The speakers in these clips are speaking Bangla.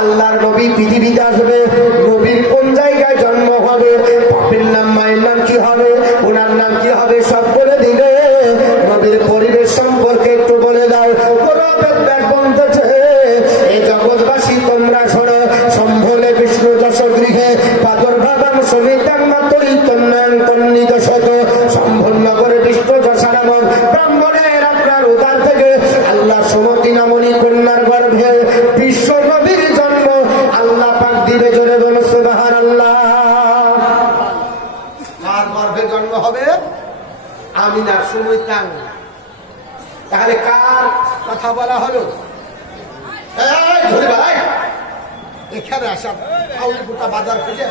আল্লাহর নবী পৃথিবীতে আসবে, নবীর কোন জায়গায় জন্ম হবে, বাপের নাম মায়ের নাম কি হবে, ওনার নাম কি হবে, সব বলে দিলে নবীর পরিবেশ সম্পর্কে একটু বলে দাও। বলতেছে এই জগৎবাসী তোমরা শোনো, সম্ভলে বিষ্ণু যশ গৃহে পাদর ভাবাম সমিতাং মাতরি তন্নাং তন্নিত শত। সম্ভল নগরে বিষ্ণু যশা নামক ব্রাহ্মণের আপনার উদার থেকে আল্লাহ সুমতি নামনি কন্যার গর্ভে বিশ্ব নবীর জন্ম আল্লাহ পাক দিবে। জোরে বলো সুবহানাল্লাহ। কার গর্ভে জন্ম হবে? আমিনার সুমিতাং। তাহলে কার কথা বলা হলো? এখানে আসা গোটা বাজার থেকে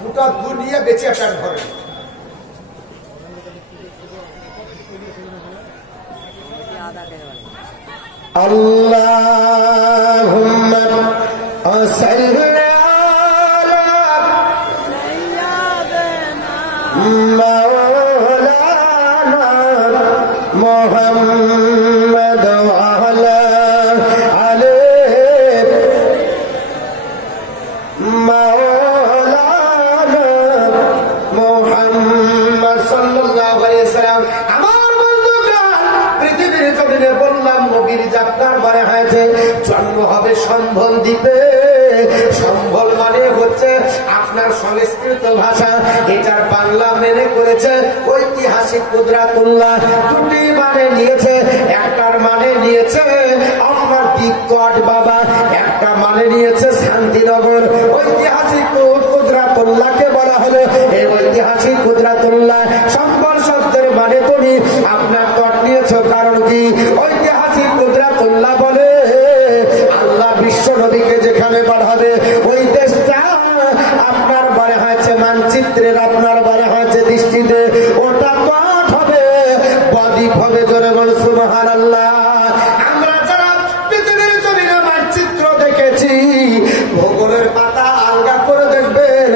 গোটা দু নিয়ে বেঁচে আসার ঘরে আল্লাহুম্মা সাল্লি জন্ম হবে সম্বল দ্বীপে। সম্বল মানে হচ্ছে আপনার সংস্কৃত ভাষা, এটার বাংলা মেনে করেছে ঐতিহাসিক কুদরাতুল্লাহ। দুটি মানে নিয়েছে, একটার মানে নিয়েছে আপনার দ্বীপকট বাবা, একটা মানে নিয়েছে শান্তিনগর। ঐতিহাসিক কুদরাতুল্লাহকে বলা হলো এই ঐতিহাসিক কুদরাতুল্লাহ। সম্বল শব্দের মানে তুমি আপনার তট নিয়েছ, কারণ কি? ঐতিহাসিক কুদরাতুল্লাহ বলে আল্লাহ বিশ্ব নবীকে যেখানে পাঠাবে ওই দেশটা আপনার বলে হয়েছে মানচিত্রের, আপনার বলে হয়েছে দৃষ্টিতে ওটা তট হবে, বদ্বীপ হবে। জোরে বল সুবহানাল্লাহ। আমরা যারা পৃথিবীর জমিনে মানচিত্র দেখেছি, ভূগোলের পাতা আলগা করে দেখবেন,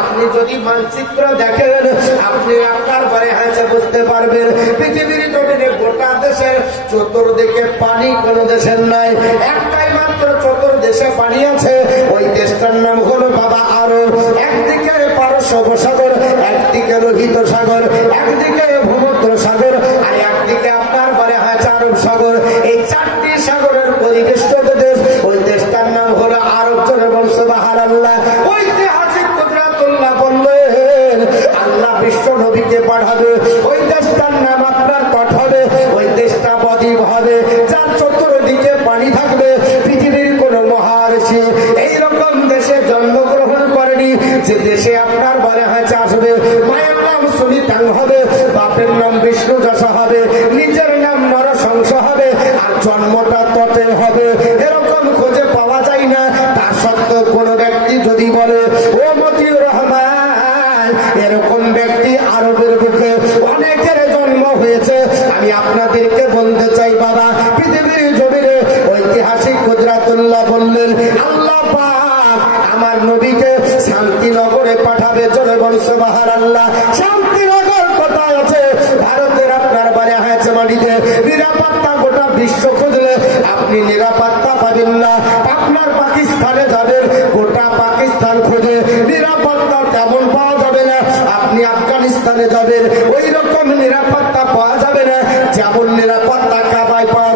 আপনি যদি মানচিত্র দেখেন আপনি আপনার বলে হয়েছে বুঝতে পারবেন পৃথিবীর জমিনে গোটা দেশের চতুর্দিকে পানি কোন দেশের নাই, একটাই মাত্র চতুর্দেশে পানি আছে, ওই দেশটার নাম হলো বাবা আরব। একদিকে পারস্য উপসাগর, একদিকে লোহিত সাগর, একদিকে ভূমধ্য সাগর, আর একদিকে আপনার বলে হয়েছে আরব সাগর। এই চারটি সাগরের পরিবেষ্টিত দেশ, ওই দেশটার নাম হলো আরব। জোরে বল সুবহানাল্লাহ। ঐতিহাসিক কুদরাতুল্লাহ বললেন আল্লাহ বিশ্ব নবীকে পাঠাবে, ওই দেশটার নাম আপনার তট হবে, ওই দেশটা বদ্বীপ হবে, যার চতুর্দিকে পানি থাকবে। পৃথিবীর কোন মহারিষি এইরকম দেশে জন্মগ্রহণ করেনি যে দেশে আপনার বলে হয়েছে আসবে। মায়ের নাম সুনিতাং হবে, বাপের নাম বিষ্ণু যশা হবে, নিজের নাম নরসংস হবে, আর জন্মটা তটের হবে। এরকম খোঁজে পাওয়া যায় না। তার সত্ত্বেও কোন ব্যক্তি যদি বলে ও মতিউর রহমান, এরকম ব্যক্তি আরবের বুকে অনেকের জন্ম হয়েছে, আমি আপনাদেরকে বলতে চাই বাবা, পৃথিবীর জমিনে ঐতিহাসিক কুদরাতুল্লাহ বললেন আল্লাহ পাক আমার নবীকে শান্তিনগরে পাঠাবে। জোরে বল সুবহানাল্লাহ। শান্তিনগর কোথায় আছে? ভারতের আপনার বাড়ি হয়েছে মাটিতে। নিরাপত্তা গোটা বিশ্ব খুঁজলে আপনি নিরাপত্তা পাবেন না। আপনার পাকিস্তানে যাবেন, গোটা পাকিস্তান খুঁজে নিরাপত্তা তেমন পাওয়া যাবে না। আপনি আফগানিস্তানে যাবেন, ওই রকম নিরাপত্তা পাওয়া যাবে না যেমন নিরাপত্তা কাবায় পাওয়া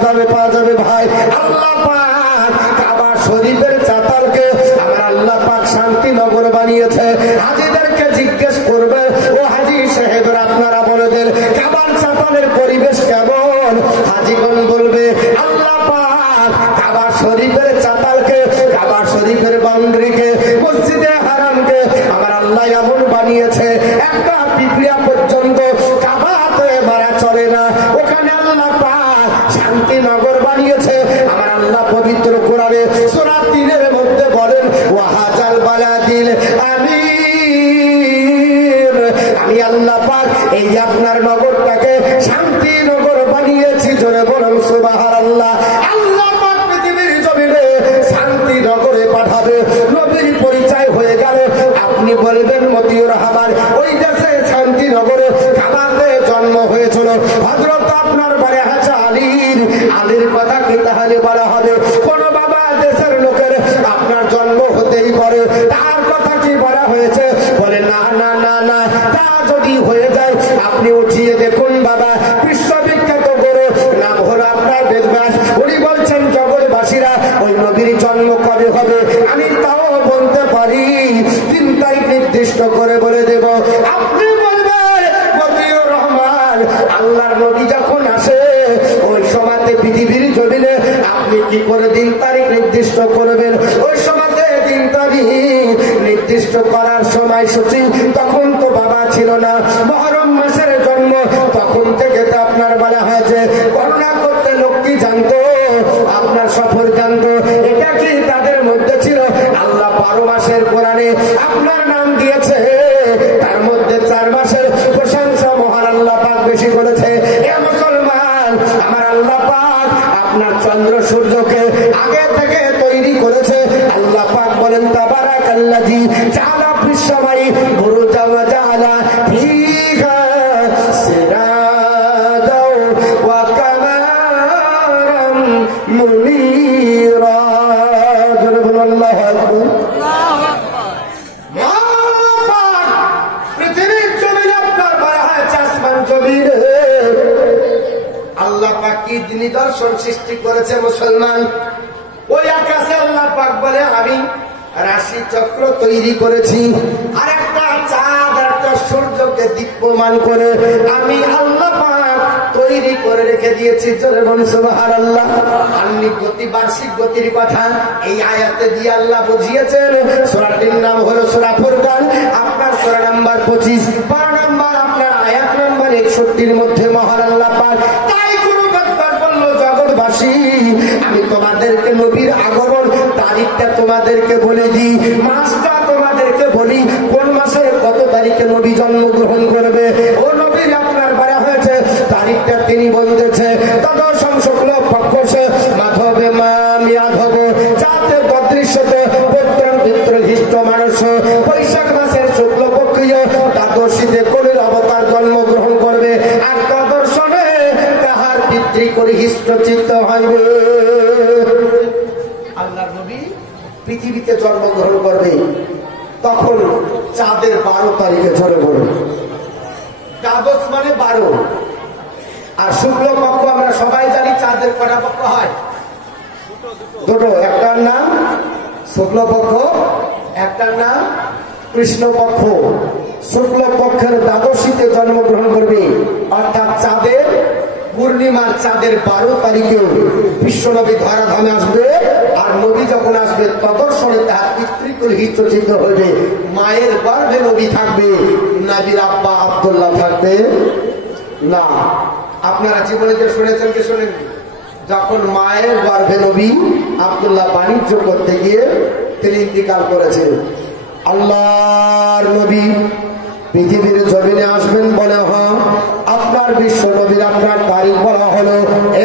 যাবে ভাই। আল্লাহ পাক কাবা শরীফের চাতালকে আমার আল্লাহ পাক শান্তিনগর বানিয়েছে। হাজিদেরকে জিজ্ঞেস করবে, ও হাজি সাহেবরা আপনারা বলে দেন কাবার চাতালের পরিবেশ কেমন? হাজিগণ বলবে আল্লাহ পাক কাবা শরীফের চাতালকে, কাবা শরীফের বাউন্ডারিকে, মসজিদে হারামকে আমার আল্লাহ এমন বানিয়েছে একটা পিঁপড়া পর্যন্ত কাবাতে মারা চলে না। ওখানে আল্লাহ পাক শান্তিনগর বানিয়েছে। আমার আল্লাহ পবিত্র কোরআনে সূরা 3 মধ্যে বলেন ওয়াহাজাল বালাদিল আমির, আমি আল্লাহ পাক এই আপনার নগরটাকে শান্তিনগর বানিয়েছি। জোরে বলুন সুবহানাল্লাহ। আল্লাহ পাক পৃথিবীর জমিনে শান্তিনগরে পাঠাবে। নবীর পরিচয় হয়ে গেল। আপনি বলবেন মতিউর রহমান ওই দেশে শান্তিনগরে কাবাতে জন্ম হয়েছিল, হযরত আপনার বলে হাজা আলীর কথা কি তাহলে বলা হবে? কোন বাবা দেশের লোকের আপনার জন্ম হতেই পারে, তার কথা কি বলা হয়েছে? বলে না না না না, তা যদি হয়ে যায় আপনি উঠিয়ে দেখুন বাবা, বিশ্ববিখ্যাত গুরু নাম হলো আপনার বেদব্যাস, উনি বলছেন জগৎবাসীরা ওই নবীর জন্ম কবে হবে আমি তাও বলতে পারি, 3 তারিখ নির্দিষ্ট করে বলে দেব। আপনি বলবেন মতিউর রহমান, আল্লাহর নবী যখন আসে ওই সময়তে পৃথিবীর জমিনে আপনি কি করে 3 তারিখ নির্দিষ্ট করবেন? ওই সময়তে 3 তারিখ নির্দিষ্ট করার সময়সূচি তখন তো বাবা ছিল না, মহরম মাসের জন্ম, তখন থেকে তো আপনার বলা হয়েছে করোনা করতে লোকটি জানতো, আপনার সফর জানতো, এটা কি তাদের মধ্যে ছিল? আল্লাহ 12 মাসের কোরআনে আপনার নাম দিয়েছে, তার মধ্যে 4 মাসের প্রশংসা মহান আল্লাহ পাক বেশি করেছে। এ মুসলমান, আমার আল্লাহ পাক আপনার চন্দ্র সূর্যকে আগে থেকে তৈরি করেছে। আল্লাহ পাক বলেন তাবারাকাল্লাযী জাআলা ফিস সামাই বুরুজান ওয়া জাআলা ফীহা সিরাজাও ওয়া কামারাম মুনীরা। আল্লাহু আকবার, আল্লাহু আকবার। পৃথিবীর জমিনে আপনার বলা হয়েছে আসমান জমিনে আল্লাহ পাক কি নিদর্শন সৃষ্টি করেছে মুসলমান? ওই আকাশে আল্লাহ পাক বলে আমি রাশি চক্র তৈরি করেছি, আর একটা চাঁদ একটা সূর্যকে দীপ্যমান করে আমি আল্লাহ পাক তৈরি করে রেখে দিয়েছি। চলে বলুন সুবহানাল্লাহ। আন্নি গতি, বার্ষিক গতির কথা এই আয়াতে দিয়ে আল্লাহ বুঝিয়েছেন। সূরাটির নাম হলো সূরা ফুরকান, আপনার সূরা নাম্বার 25, 12 নাম্বার আপনার আয়াত নাম্বার 61 মধ্যে মহান আল্লাহ পাক তাই গুরু বেদব্যাস বলল, জগৎবাসী আমি তোমাদেরকে নবীর আগমন তারিখটা তোমাদেরকে বলে দিই, মাসটা তোমাদেরকে বলি, কোন মাসে কত তারিখে নবী জন্মগ্রহণ করবে। ও নবীর আপনার বলা হয়েছে তারিখটা তিনি বলতেছে তদসং শুক্ল পক্ষ মাধবে মাধব যাতে বদৃশ্যতে পুত্রং পিতৃহিষ্ট মানুষ বৈশাখ মাসের শুক্ল পক্ষীয় দ্বাদশীতে কোলের অবতার জন্মগ্রহণ করবে, আর তদর্শনে তাহার পিতৃকরিহিষ্ট চিত্ত হইবে। আল্লাহর নবী পৃথিবীতে জন্মগ্রহণ করবে, তখন চাঁদের 12 তারিখে ঝরে পড়বে। দ্বাদশ মানে 12, আর শুক্ল পক্ষ আমরা সবাই জানি চাঁদের কটা পক্ষ হয়? দুটো, একটার নাম শুক্ল পক্ষ, একটার নাম কৃষ্ণ পক্ষ। শুক্ল পক্ষের দ্বাদশীতে জন্মগ্রহণ করবে, অর্থাৎ চাঁদের পূর্ণিমার চাঁদের 12 তারিখে বিশ্বনবী ধরাধামে আসবে, আর নবী যখন আসবে তদর্শনে তাহার পিতৃকরিহিষ্ট চিত্ত হইবে। মায়ের গর্ভে নবী থাকবে, নবীর আব্বা আব্দুল্লাহ থাকবে না। আপনারা জীবনে যে শুনেছেন কি শোনেননি? যখন মায়ের গর্ভে নবী আব্দুল্লাহ বাণিজ্য করতে গিয়ে তিনি ইন্তিকাল করেছেন। আল্লাহর নবী পৃথিবীর জমিনে আসবেন বলে আপনার বিশ্ব নবীর আপনার তারিখ বলা হলো,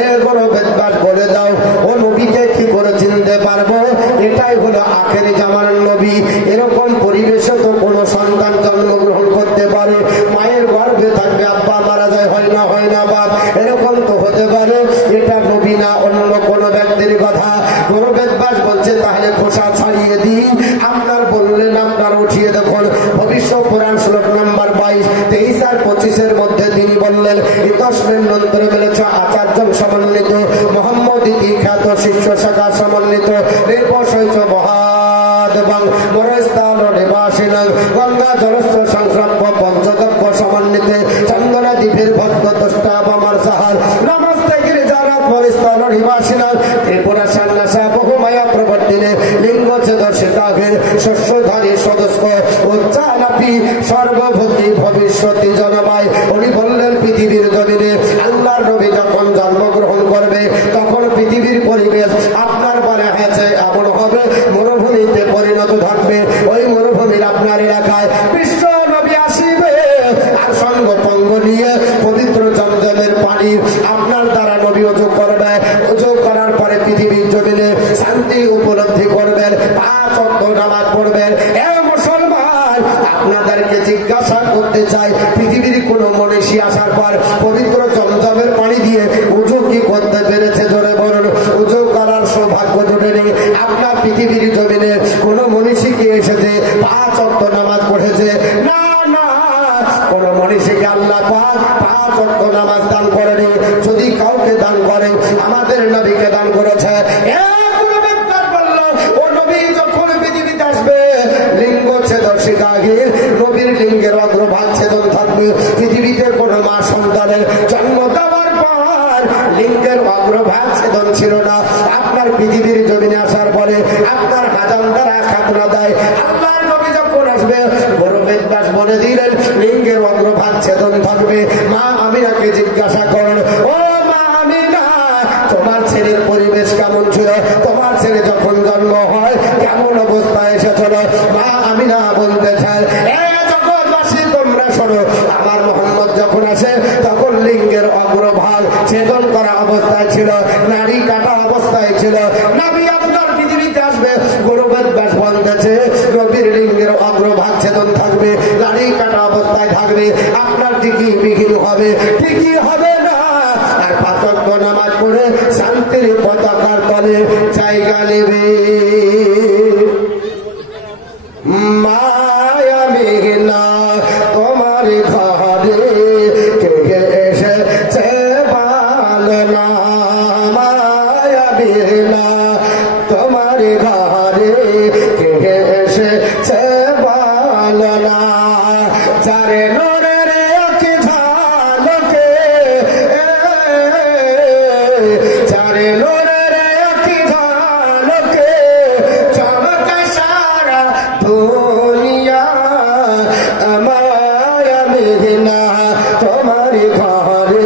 এগুলো বেদব্যাস বলে দাও ও নবীকে কি করে চিনতে পারবো? এটাই হলো আখেরি জামানার নবী। এরকম পরিবেশে তো কোনো সন্তান জন্মগ্রহণ করতে পারে, মায়ের গর্ভে থাকবে, আব্বা মারা যায়, হয় না বাপ, এরকম তো হতে পারে। এটা নবী না, অন্য কোনো ব্যক্তির কথা। কোনো বেদব্যাস বলছে তাহলে খোসা ছাড়িয়ে দিই, আপনার বললেন আপনার উঠিয়ে দেখুন ভবিষ্যৎ পুরাণ শ্লোক নাম্বার 22, 23 আর 25 মধ্যে তিনি বললেন ইতস্মিন নন্তরে মিলেছে আচার্য সমন্বিত মোহাম্মদ খ্যাত শিষ্য শাখা সমন্বিত নির্বসৈচ মহাদেবং মরস্থান নিবাসিনং গঙ্গা জলস্ব সংস্রব্য পঞ্চদক্ষ সমন্বিতে চন্দনা দ্বীপের ভক্ত দষ্টাবমার সাহার নমস্তে গিরিজারাত মরস্থান নিবাসিনং ত্রিপুরা সন্ন্যাসা বহুমায়া প্রবর্তিনে লিঙ্গ ছেদর্শিতাভীর শস্যধারী সদস্য উচ্চালাপি সর্বভূতি ভবিষ্যতি জনবাই। উনি বললেন পৃথিবীর জমিনে আল্লাহর নবী যখন জন্মগ্রহণ করবে তখন পৃথিবীর পরিবেশ আপনার বলা হয়েছে এমন হবে মরুভূমিতে পরিণত থাকবে। ওই মরুভূমির আপনার এলাকায় বিশ্ব নবী আসিবে, আর সঙ্গ পঙ্গ নিয়ে পবিত্র জমজমের পানি আপনার দ্বারা নবী ওযু করবে। ওযু করার পরে পৃথিবীর জমিনে শান্তি উপলব্ধি করবেন, 5 ওয়াক্ত নামাজ পড়বেন। এ মুসলমান, আপনার আপনাদেরকে জিজ্ঞাসা করতে চাই, পৃথিবীর কোন মনীষী আসার পর পবিত্র জমজমের পানি দিয়ে উজু কি করতে পেরেছে? জোরে বলুন। উজু করার সৌভাগ্য জোটে নেই। আপনার পৃথিবীর জমিনে কোন মনীষী কি এসেছে 5 ওয়াক্ত নামাজ পড়েছে? না না, কোন মনীষীকে আল্লাহ পাক 5 ওয়াক্ত নামাজ দান করেনি। যদি কাউকে দান করে আমাদের নবীকে দান করেছে। লিঙ্গ ছেদন শিকাহীন নবীর লিঙ্গের অগ্রভাগ ছেদন থাকবে। পৃথিবীতে কোন মা সন্তানের জন্ম দেওয়ার পর লিঙ্গের অগ্রভাগ ছেদন ছিল না। আপনার পৃথিবীর জমিনে আসার পরে আপনার হাজার দ্বারা খাতনা দেয়। আল্লাহর নবী যখন আসবে বড় বেদাস বলে দিলেন লিঙ্গের অগ্রভাগ ছেদন থাকবে। মা আমিনাকে জিজ্ঞাসা করেন, ও মা আমিনা, তোমার ছেলের পরিবেশ কেমন ছিল? তোমার ছেলে যখন জন্ম হয় কেমন অবস্থায় এসেছিল? মা আমিনা বলতে চায়, জগৎবাসী তোমরা শোনো, আমার মোহাম্মদ যখন আসে তখন লিঙ্গের অগ্রভাগ ছেদন করা অবস্থায় ছিল, নারী কাটা অবস্থায় ছিল। নবী আপনার পৃথিবীতে আসবে গরুবেদ ব্যাস বন্ধেছে, নবীর লিঙ্গের অগ্রভাগ ছেদন থাকবে, নারী কাটা অবস্থায় থাকবে। আপনার ঠিকই বিহীন হবে, ঠিকই হবে না। আর 5 ওয়াক্ত নামাজ পড়ে শান্তির পতাকার তলে জায়গা নেবে। মায়া মেঘনা তোমার ঘরে কে এসেছে বালনা, মায়া মেঘনা তোমার ঘরে কে এসেছে বালনা। যারে নরের আঁখি ঝালকে, যারে নরের আঁখি ঝালকে চমকে সারা দুনিয়া। মায়া মেঘনা তোমার ঘরে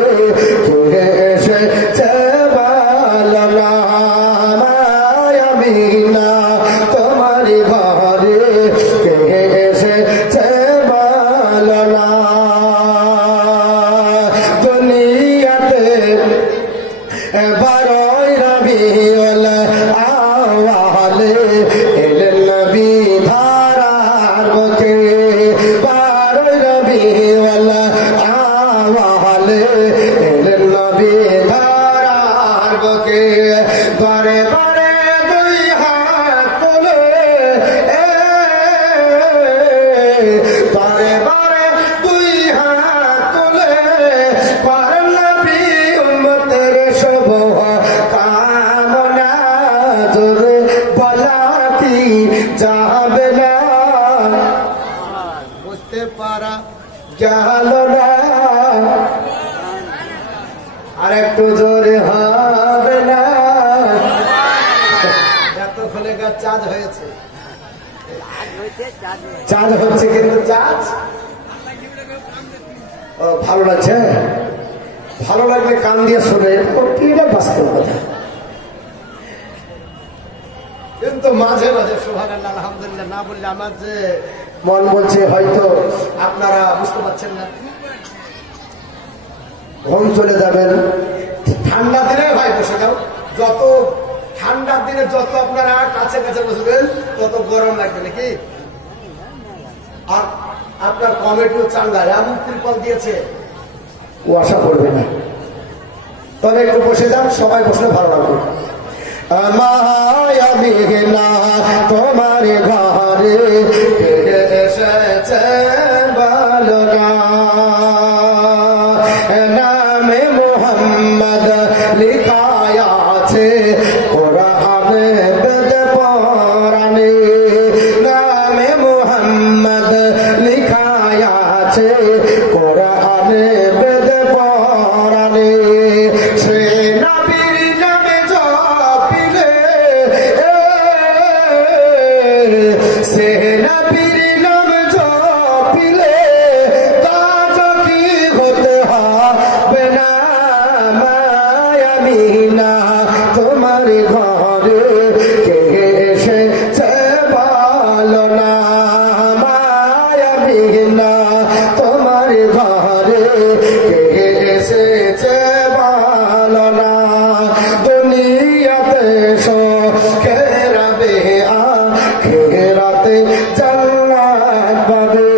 কে এসেছে বালনা, মায়া মেঘনা তোমার ঘরে কে এসেছে বালনা। দুনিয়াতে বারোই রবিউল আওয়ালে এলেন নবী ধারার বুকে, বারোই রবিউল আওয়ালে এলেন নবী ধারার বুকে। বারে বারে দুই হাত তুলে, বারে বারে দুই হাত তুলে করেন নবী উম্মতের শুভ কামনা। জোরে বলা কি যাবে না, বুঝতে পারা গেল না। আর একটু জোরে হবে না। এত ফলে গাছ চাঁদ হয়েছে, চাঁদ হচ্ছে কিন্তু চাঁদ ভালো লাগছে। ভালো লাগলে কান দিয়ে শুনে বাস্তব কথা। কিন্তু মাঝে মাঝে সুবহানাল্লাহ আলহামদুলিল্লাহ না বললে আমার যে মন বলছে হয়তো আপনারা বুঝতে পারছেন না, ঘুম চলে যাবেন। ঠান্ডা দিনে ভাই বসে যাও, যত ঠান্ডার দিনে যত আপনারা কাছে কাছে বসবেন তত গরম লাগবে নাকি। আর আপনার কমিটিও চাঙ্গা এমন ত্রিপল দিয়েছে, ও আশা করবে না। তবে একটু বসে যান, সবাই বসলে ভালো লাগবে। মায়া মেঘনা তোমার ঘরে এসেছে বালনা, নামে মোহাম্মদ লিখায়া আছে কোরআনে বেদ পুরাণে, নামে মোহাম্মদ লিখায়া আছে কোরআনে বেদ পুরাণে। সে নবীর নামে জপিলে, সে নবীর নাম জপিলে তাজ কি হতে হবে না। মায়া মেঘনা তোমার ঘরে কে এসেছে বালনা, মায়া মেঘনা তোমার ঘরে কে এসেছে বালনা। দুনিয়াতে সুখের আখেরাতে জান্নাত পাবে।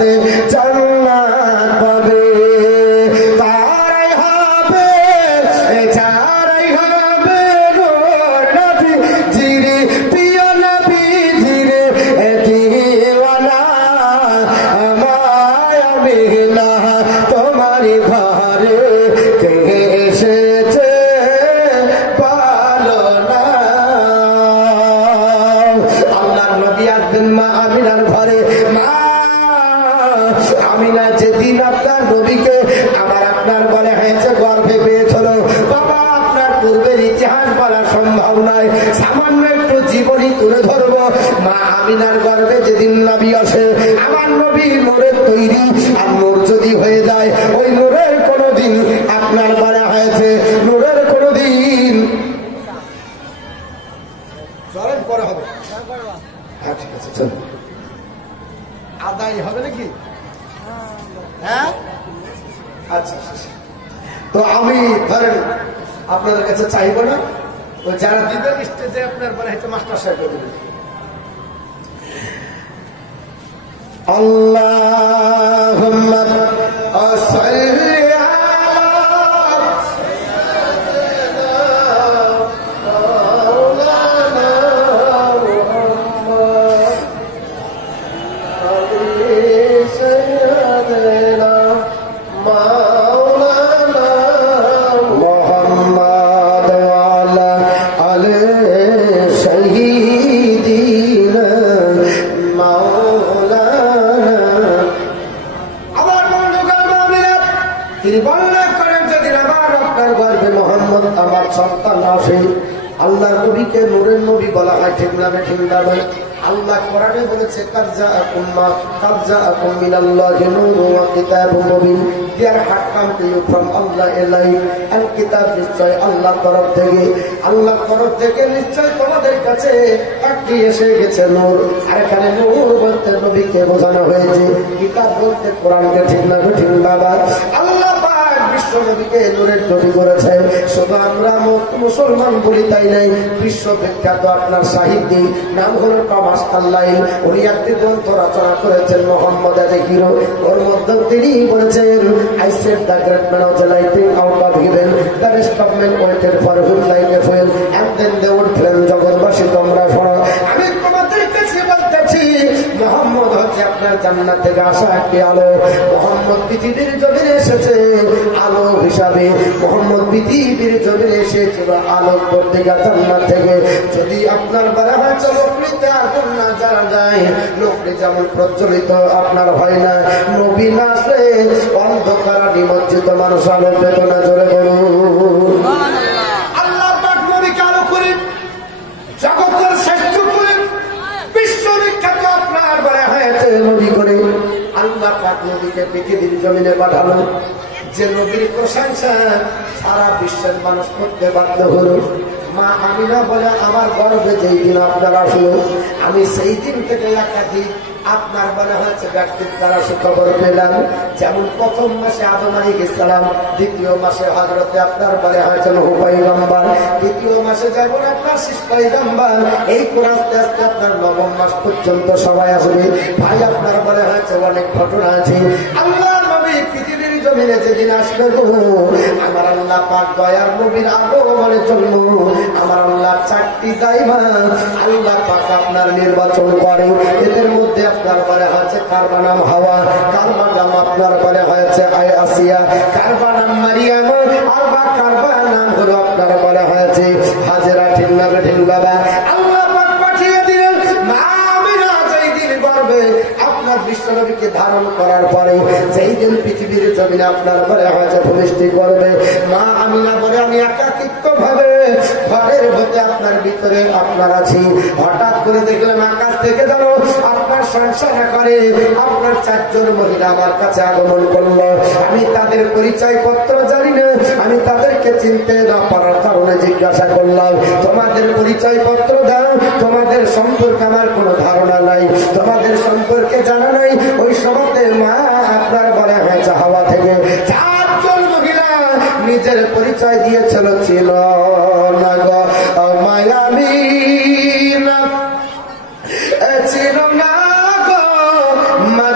সাথে জান্নাত পাবে। তারাই হবে যারাই হবে নূর নবী জিরে প্রিয় নবী জিরে দিওয়ানা আমায় আমিনা তোমারই ঘরে কে এসেছে বলো না। আল্লাহর নবী আসবেন মা আমিনার ঘরে। মা আমিনা যেদিন আপনার নবীকে আমার আপনার বলে হয়েছে গর্ভে পেয়েছিল, বাবা আপনার পূর্বের ইতিহাস বলা সম্ভব নয়, সামান্য একটু জীবনী তুলে ধরবো। মা আমিনার গর্ভে যেদিন নবী আসে, আমার নবী নূরের তৈরি, আর নূর যদি হয়ে যায় ওই নূরের কোনোদিন আপনার বলা হয়েছে নূরের কোনোদিন চলেন পরে হবে। হ্যাঁ ঠিক আছে চল আদায় হবে নাকি? হ্যাঁ আচ্ছা তো আমি ধরেন আপনাদের কাছে চাইবো না, ওই যারা দিবেন স্টেজে আপনার বলে হয়তো মাস্টার সাহেব দিবেন। আল্লাহুম্মা সাল্লি আল্লাহর নবীকে নূরের নবী বলা হয়, ঠিক না ঠিক না? আল্লাহ কোরআনে বলেছে নিশ্চয় আল্লাহ তরফ থেকে নিশ্চয় তোমাদের কাছে একটি এসে গেছে নূর। আর এখানে নূর বলতে নবীকে বোঝানো হয়েছে, কিতাব বলতে কোরআনকে, ঠিক না ঠিক বাবা? আল্লাহ বিশ্ব নবীকে নূরের নবী করেছে। শুধু আমরা মুসলমান বলি তাই নাই, বিশ্ববিখ্যাত আপনার সাহিত্যিক নাম হল টমাস কার্লাইল, উনি একটি গ্রন্থ রচনা করেছেন মোহাম্মদ আলী হিরো। ওর মধ্যে তিনি বলেছেন, I said the great man was lighting out of heaven, the rest of men waited for him like a fuel, and then they would claim, জগৎবাসী তোমরা শোনো, আমি তোমাদের কাছে বলতেছি মোহাম্মদ হচ্ছে আপনার জান্নাত থেকে আসা একটি আলো। মোহাম্মদ পৃথিবীর জমিনে এসেছে আলো হিসাবে, মোহাম্মদ পৃথিবীর জমিনে এসেছিল আলো করতে জান্নাত থেকে। যদি আপনার বলা হয়েছে লোকরিতে আগুন না জানা যায়, লোকরি যেমন প্রজ্বলিত আপনার হয় না, নবী না আসলে অন্ধকার নিমজ্জিত মানুষ আলো পেত না। জোরে বলুন আল্লাহ পাক নবীকে আলো করে জগতের শ্রেষ্ঠ করে বিশ্ববিখ্যাত আপনার বলা হয়েছে নবী করে। আল্লাহ পাক নবীকে পৃথিবীর জমিনে পাঠালো, যে নবীর প্রশংসা সারা বিশ্বের মানুষ করতে বাধ্য হলো। মা আমিনা বলে আমার গর্ভে যেই দিন আপনার আসলো, আমি সেই দিন থেকে একাধিক আপনার বলা হয়েছে ব্যক্তির দ্বারা সুখবর পেলাম। যেমন প্রথম মাসে আদম আলাইহিস সালাম, দ্বিতীয় মাসে হযরতে আপনার বলা হয়েছে নূহ পয়গম্বর, তৃতীয় মাসে যেমন আপনার শীষ পয়গম্বর, এই করে আস্তে আস্তে আপনার নবম মাস পর্যন্ত সবাই আসবে। ভাই আপনার বলা হয়েছে অনেক ঘটনা আছে। আল্লাহ নবী পৃথিবীর জমিনে যেদিন আসবে গো, আমার আল্লাহ পাক দয়ার নবীর আগমনের জন্য আমার আল্লাহ চারটি দায়মা আল্লাহ পাক আপনার নির্বাচন করে। এদের মধ্যে আপনার বলা হয়েছে কারবা নাম হাওয়া, কারবা নাম আপনার বলা হয়েছে আসিয়া, কারবা নাম মারিয়াম, আর বা কারবা নাম হলো আপনার বলা হয়েছে হাজেরা। ঠিক না ঠিক বাবা? আল্লাহ পাক পাঠিয়ে দিলেন মা আমিনা যেই দিন গর্ভে আপনার বিশ্বনবীকে ধারণ করার পরে, যেই দিন পৃথিবীর জমিনে আপনার বলে হয়েছে ভূমিষ্ঠি করবে, মা আমিনা বলে আমি একাকিত্ব ভাবে ঘরের মধ্যে আপনার ভিতরে আপনার আছি। হঠাৎ করে দেখলাম আকাশ থেকে যেন আপনার সংসার করে আপনার চারজন মহিলা আমার কাছে আগমন করলো। আমি তাদের পরিচয় পত্র জানি না, আমি তাদেরকে চিনতে না পারার কারণে জিজ্ঞাসা করলাম, তোমাদের পরিচয় পত্র দাও, তোমাদের সম্পর্কে আমার কোনো ধারণা নাই, তোমাদের সম্পর্কে জানা নাই। ওই সময়তে মা আপনার বলা হয়েছে হাওয়া থেকে চারজন মহিলা নিজের পরিচয় দিয়েছিল, ছিল না গো মায়াবী ছিল না গো মা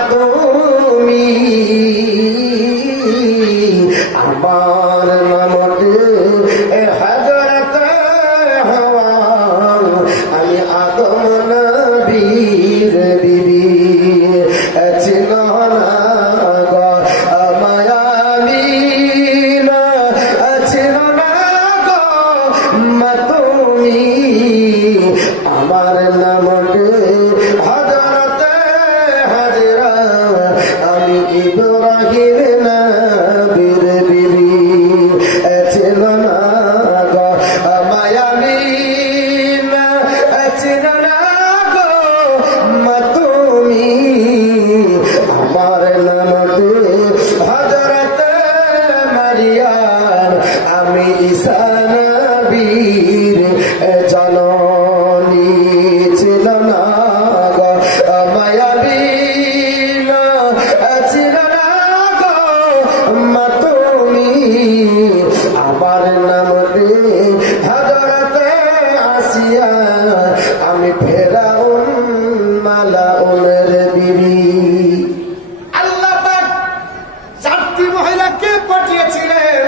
আমার নামতে হযরত মারিয়াম আমি ঈসা নবীর জননী ছিল না গো মায়াবী ছিল না গো মা তুমি আমার নামতে হযরত আসিয়া আমি ফেরাউন মালাউনের বিবি। আল্লাহ পাক চারটি মহিলাকে পাঠিয়েছিলেন।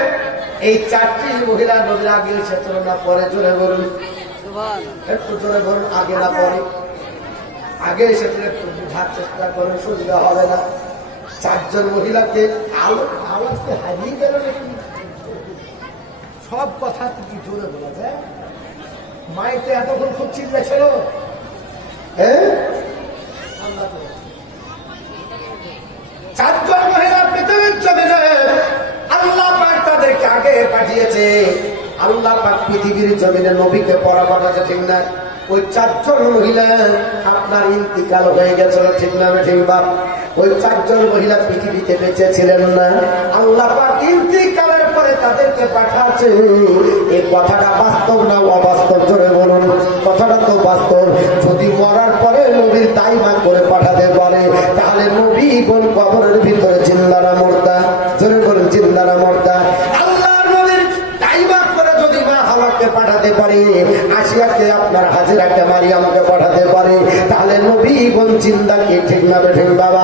এই চারটি মহিলা নবীর আগে এসেছিল না পরে? জোরে বলুন, একটু জোরে বলুন। আগে না পরে? আগে এসেছিল। একটু বোঝার চেষ্টা করুন, সুবিধা হবে না। চারজন মহিলাকে আওয়াজকে হারিয়ে গেল নাকি? সব কথা কি জোরে বলা যায়? মাইতে এতক্ষণ খুব চিল্লাছিল। চারজন মহিলা পৃথিবীর জমিনে আল্লাহ পাক তাদেরকে আগে পাঠিয়েছে। আল্লাহ পাক পৃথিবীর জমিনে নবীকে পরা পাঠাচ্ছে, ঠিক না? ওই চারজন মহিলা আপনার ইন্তিকাল হয়ে গেছিল, ঠিক না ঠিক বাপ? ওই চারজন মহিলা পৃথিবীতে বেঁচে ছিলেন না। আল্লাহ পাক ইন্তিকালের পরে তাদেরকে পাঠাচ্ছে। এই কথাটা বাস্তব না অবাস্তব? জোরে বলুন। কথাটা তো বাস্তব। যদি মরার পরে নবীর দায়মা করে পাঠাতে পারে তাহলে নবীগণ কবরের ভিতরে জিন্দা না মুর্দা? জোরে বলুন, জিন্দা না মুর্দা? আল্লাহর নবীর দায়মা করে যদি মা হাওয়াকে পাঠাতে পারে, আসিয়াকে আপনার হাজেরাকে মারিয়ামকে পাঠাতে পারে, তাহলে নবীগণ জিন্দা কি ঠিক না ঠিক বাবা?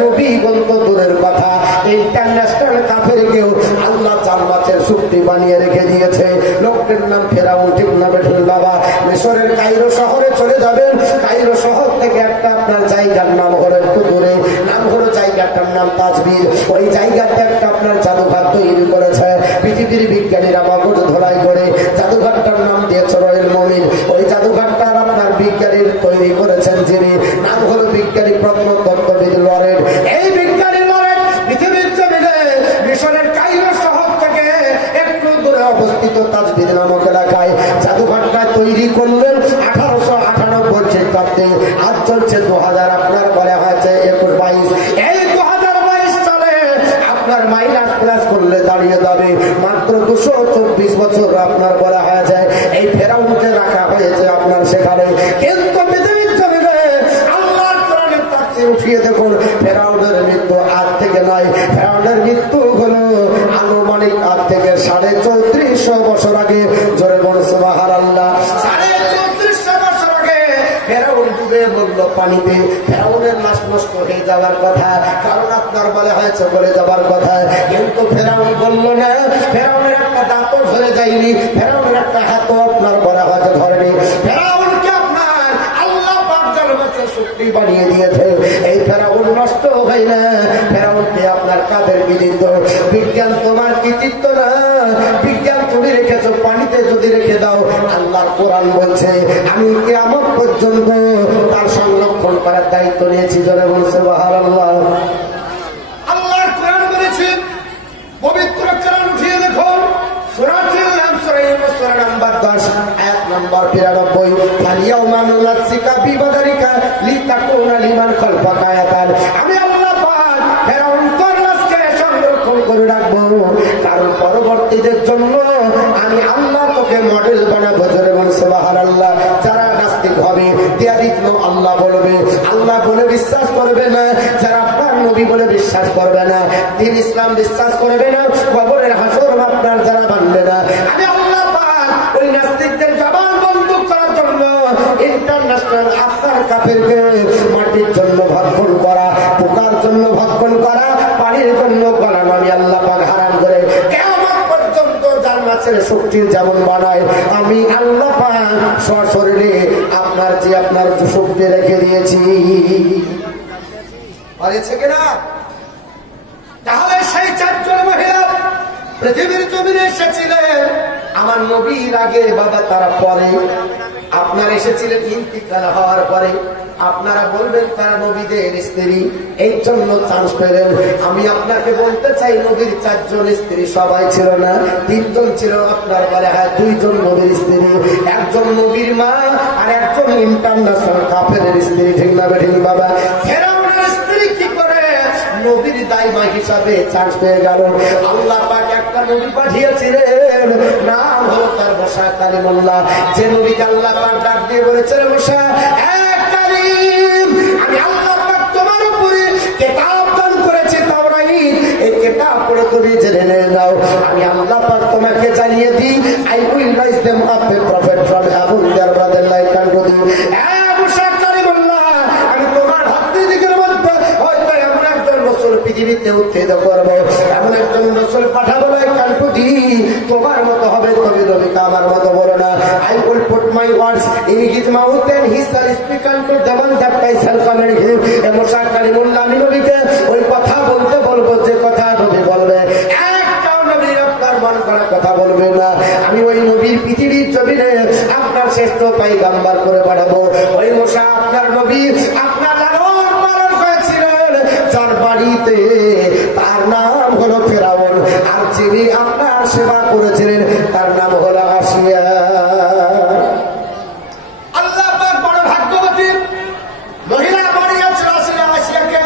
নবীগণ তো দূরের কথা, ইন্টারন্যাশনাল কাফেরকেও আল্লাহ 4 মাসের চুক্তি বানিয়ে রেখে দিয়েছে। লোকটির নাম ফেরাউন, ঠিক না বেঠিক বাবা? মিশরের কায়রো শহরে চলে যাবেন। কায়রো শহর থেকে একটা আপনার জায়গার নাম হলো, একটু দূরে নাম হলো, জায়গাটার নাম তাজবির। ওই জায়গাতে একটা আপনার জাদুঘর তৈরি করেছে পৃথিবীর বিজ্ঞানীরা মগজ ধোলাই করে। জাদুঘরটার নাম দিয়েছে রয়েল মমিন। ওই জাদুঘরটার আপনার বিজ্ঞানীর তৈরি করেছেন যিনি, নাম হলো বিজ্ঞানী প্রত্নতত্ত্ববিদ লরেন। এই বিজ্ঞানী লরেন পৃথিবীর জমিনে মিশরের কায়রো শহর থেকে একটু দূরে অবস্থিত তাজবির নামক এলাকায় জাদুঘরটা তৈরি করলেন 1898 খ্রিস্টাব্দে। আজ চলছে 2000, আপনার বলে হয়েছে 21-22। এই 2022 সালে আপনার মাইনাস প্লাস করলে দাঁড়িয়ে যাবে মাত্র 224 বছর। আপনার বলা হয়ে যায় এই ফেরাউনকে রাখা হয়েছে আপনার সেখানে। কিন্তু পৃথিবীর জমিনে আল্লাহর কোরআনের তাফসীর উঠিয়ে দেখুন, ফেরাউনের মৃত্যু আজ থেকে নয়। ফেরাউনের মৃত্যু হলো আনুমানিক আজ থেকে 3450 বছর আগে। জোরে বলুন সুবহানাল্লাহ। 3450 বছর আগে ফেরাউন ডুবে মরল পানিতে। ফেরাউনের লাশ নষ্ট হয়ে যাওয়ার কথা, কারণ আপনার বলে হয়েছে বলে যাবার কথা। কিন্তু ফেরাউন বলল না। ফেরাউনের একটা দাঁতও ধরে যায়নি, ফেরাউনের একটা হাতও আপনার বলা হয়তো ধরেনি। ফেরাউনকে আপনার আল্লাহ পাক জান্নাতের শক্তি বানিয়ে দিয়েছে। এই ফেরাউন নষ্ট হয় না। ফেরাউনকে আপনার কাদের কৃতিত্ব? বিজ্ঞান তোমার কৃতিত্ব না। বিজ্ঞান তুমি রেখেছো পানিতে, যদি রেখে দাও আল্লাহর কোরআন বলছে আমি কিয়ামত পর্যন্ত তার সংরক্ষণ করার দায়িত্ব নিয়েছি। জোরে বলছে সুবহানাল্লাহ। আল্লাহর কোরআন বলেছে, পবিত্র কোরআন উঠিয়ে দেখো, সূরাতুল নাম সূরা ইউনূস সূরা নাম্বার 10 আয়াত নাম্বার 93। ফালিয়াউমা নুনাসসিকা বিবাদারিকা লিতাকুনা লিমান খালফাকা আয়াতান। আমি আল্লাহ পাক ফেরাউন তোর লাশকে সংরক্ষণ করে রাখবো, কারণ পরবর্তীদের জন্য আমি আল্লাহ তোকে মডেল বানাবো। জোরে বলুন সুবহানাল্লাহ। যারা নাস্তিক হবে, দেয়াদিত্ব আল্লাহ বলবে, আল্লাহ বলে বিশ্বাস করবে না। যারা আপনার নবী বলে বিশ্বাস করবে না, দ্বীন ইসলাম বিশ্বাস করবে না, কবরের হাসর আপনার যারা মানবে না, আমি আল্লাহ পাক ওই নাস্তিকদের জবান বন্ধ করার জন্য ইন্টারন্যাশনাল আপনার কাফেরকে মাটির জন্য ভক্ষণ করা, পোকার জন্য ভক্ষণ করা, পানির জন্য গলানো আমি আল্লাহ পাক হারাম করে কিয়ামত পর্যন্ত যার মাছের শক্তির যেমন বানায়, আমি আল্লাহ পাক সশরীরে আপনার যে আপনার শক্তি রেখে দিয়েছি। পারেছে কিনা? তাহলে সেই চারজন মহিলা পৃথিবীর জমিনে এসেছিলেন আমার নবীর আগে, বাবা তারা পরে। আপনার এসেছিলেন ইন্তিকাল হওয়ার পরে। আপনারা বলবেন তারা নবীদের স্ত্রী, এই জন্য চান্স পেলেন। আমি আপনাকে বলতে চাই নবীর 4 জন স্ত্রী সবাই ছিল না, 3 জন ছিল। আপনার বলে হ্যাঁ 2 জন নবীর স্ত্রী, একজন নবীর মা আর একজন ইন্টারন্যাশনাল কাফেরের স্ত্রী, ঠিক না বেঠিক বাবা? হিসাবে চান্স পেয়ে গেল। আল্লাহ পাক একটা নবী পাঠিয়েছিলেন, নাম হলো তার মুসা কালিমুল্লাহ। যে নবীকে আল্লাহ পাক ডাক দিয়ে বলেছেন, মুসা এক কালিম, আমি আল্লাহ পাক তোমার উপরে কিতাব দান করেছি তাওরাত, এই কিতাব পড়ে তুমি জেনে নাও। আমি আল্লাহ পাক তোমাকে জানিয়ে দিই, I will raise them up a prophet from among their brother like unto thee. মুসা কালিমুল্লাহ, আমি তোমার হাতের দিকের মধ্যে হয়তো এমন একজন রাসূল পৃথিবীতে উত্থিত করবো, এমন একজন রাসূল পাঠাবো like unto thee, তোমার মতো হবে, তবে নবীকে আমার মতো বলো না। I will put my words in his mouth and he shall speak unto the one that I shall command him. মুসা কালিমুল্লাহ, আমি নবীকে ওই কথা বলতে বলবো যে কথা নবী বলবে, একটাও নবী আপনার মন করা কথা বলবে না। আমি ওই নবীর পৃথিবীর জমিনে আপনার শ্রেষ্ঠ পয়গম্বর করে পাঠাবো। ওই মুসা আপনার নবী, আপনার লালন পালন হয়েছিলেন যার বাড়িতে, তার নাম হলো ফেরাউন, আর যিনি আপনার সেবা করেছিলেন তার নাম হলো আসিয়া। আল্লাহ পাক বড় ভাগ্যবতী মহিলা বানিয়েছেন আসিয়াকে।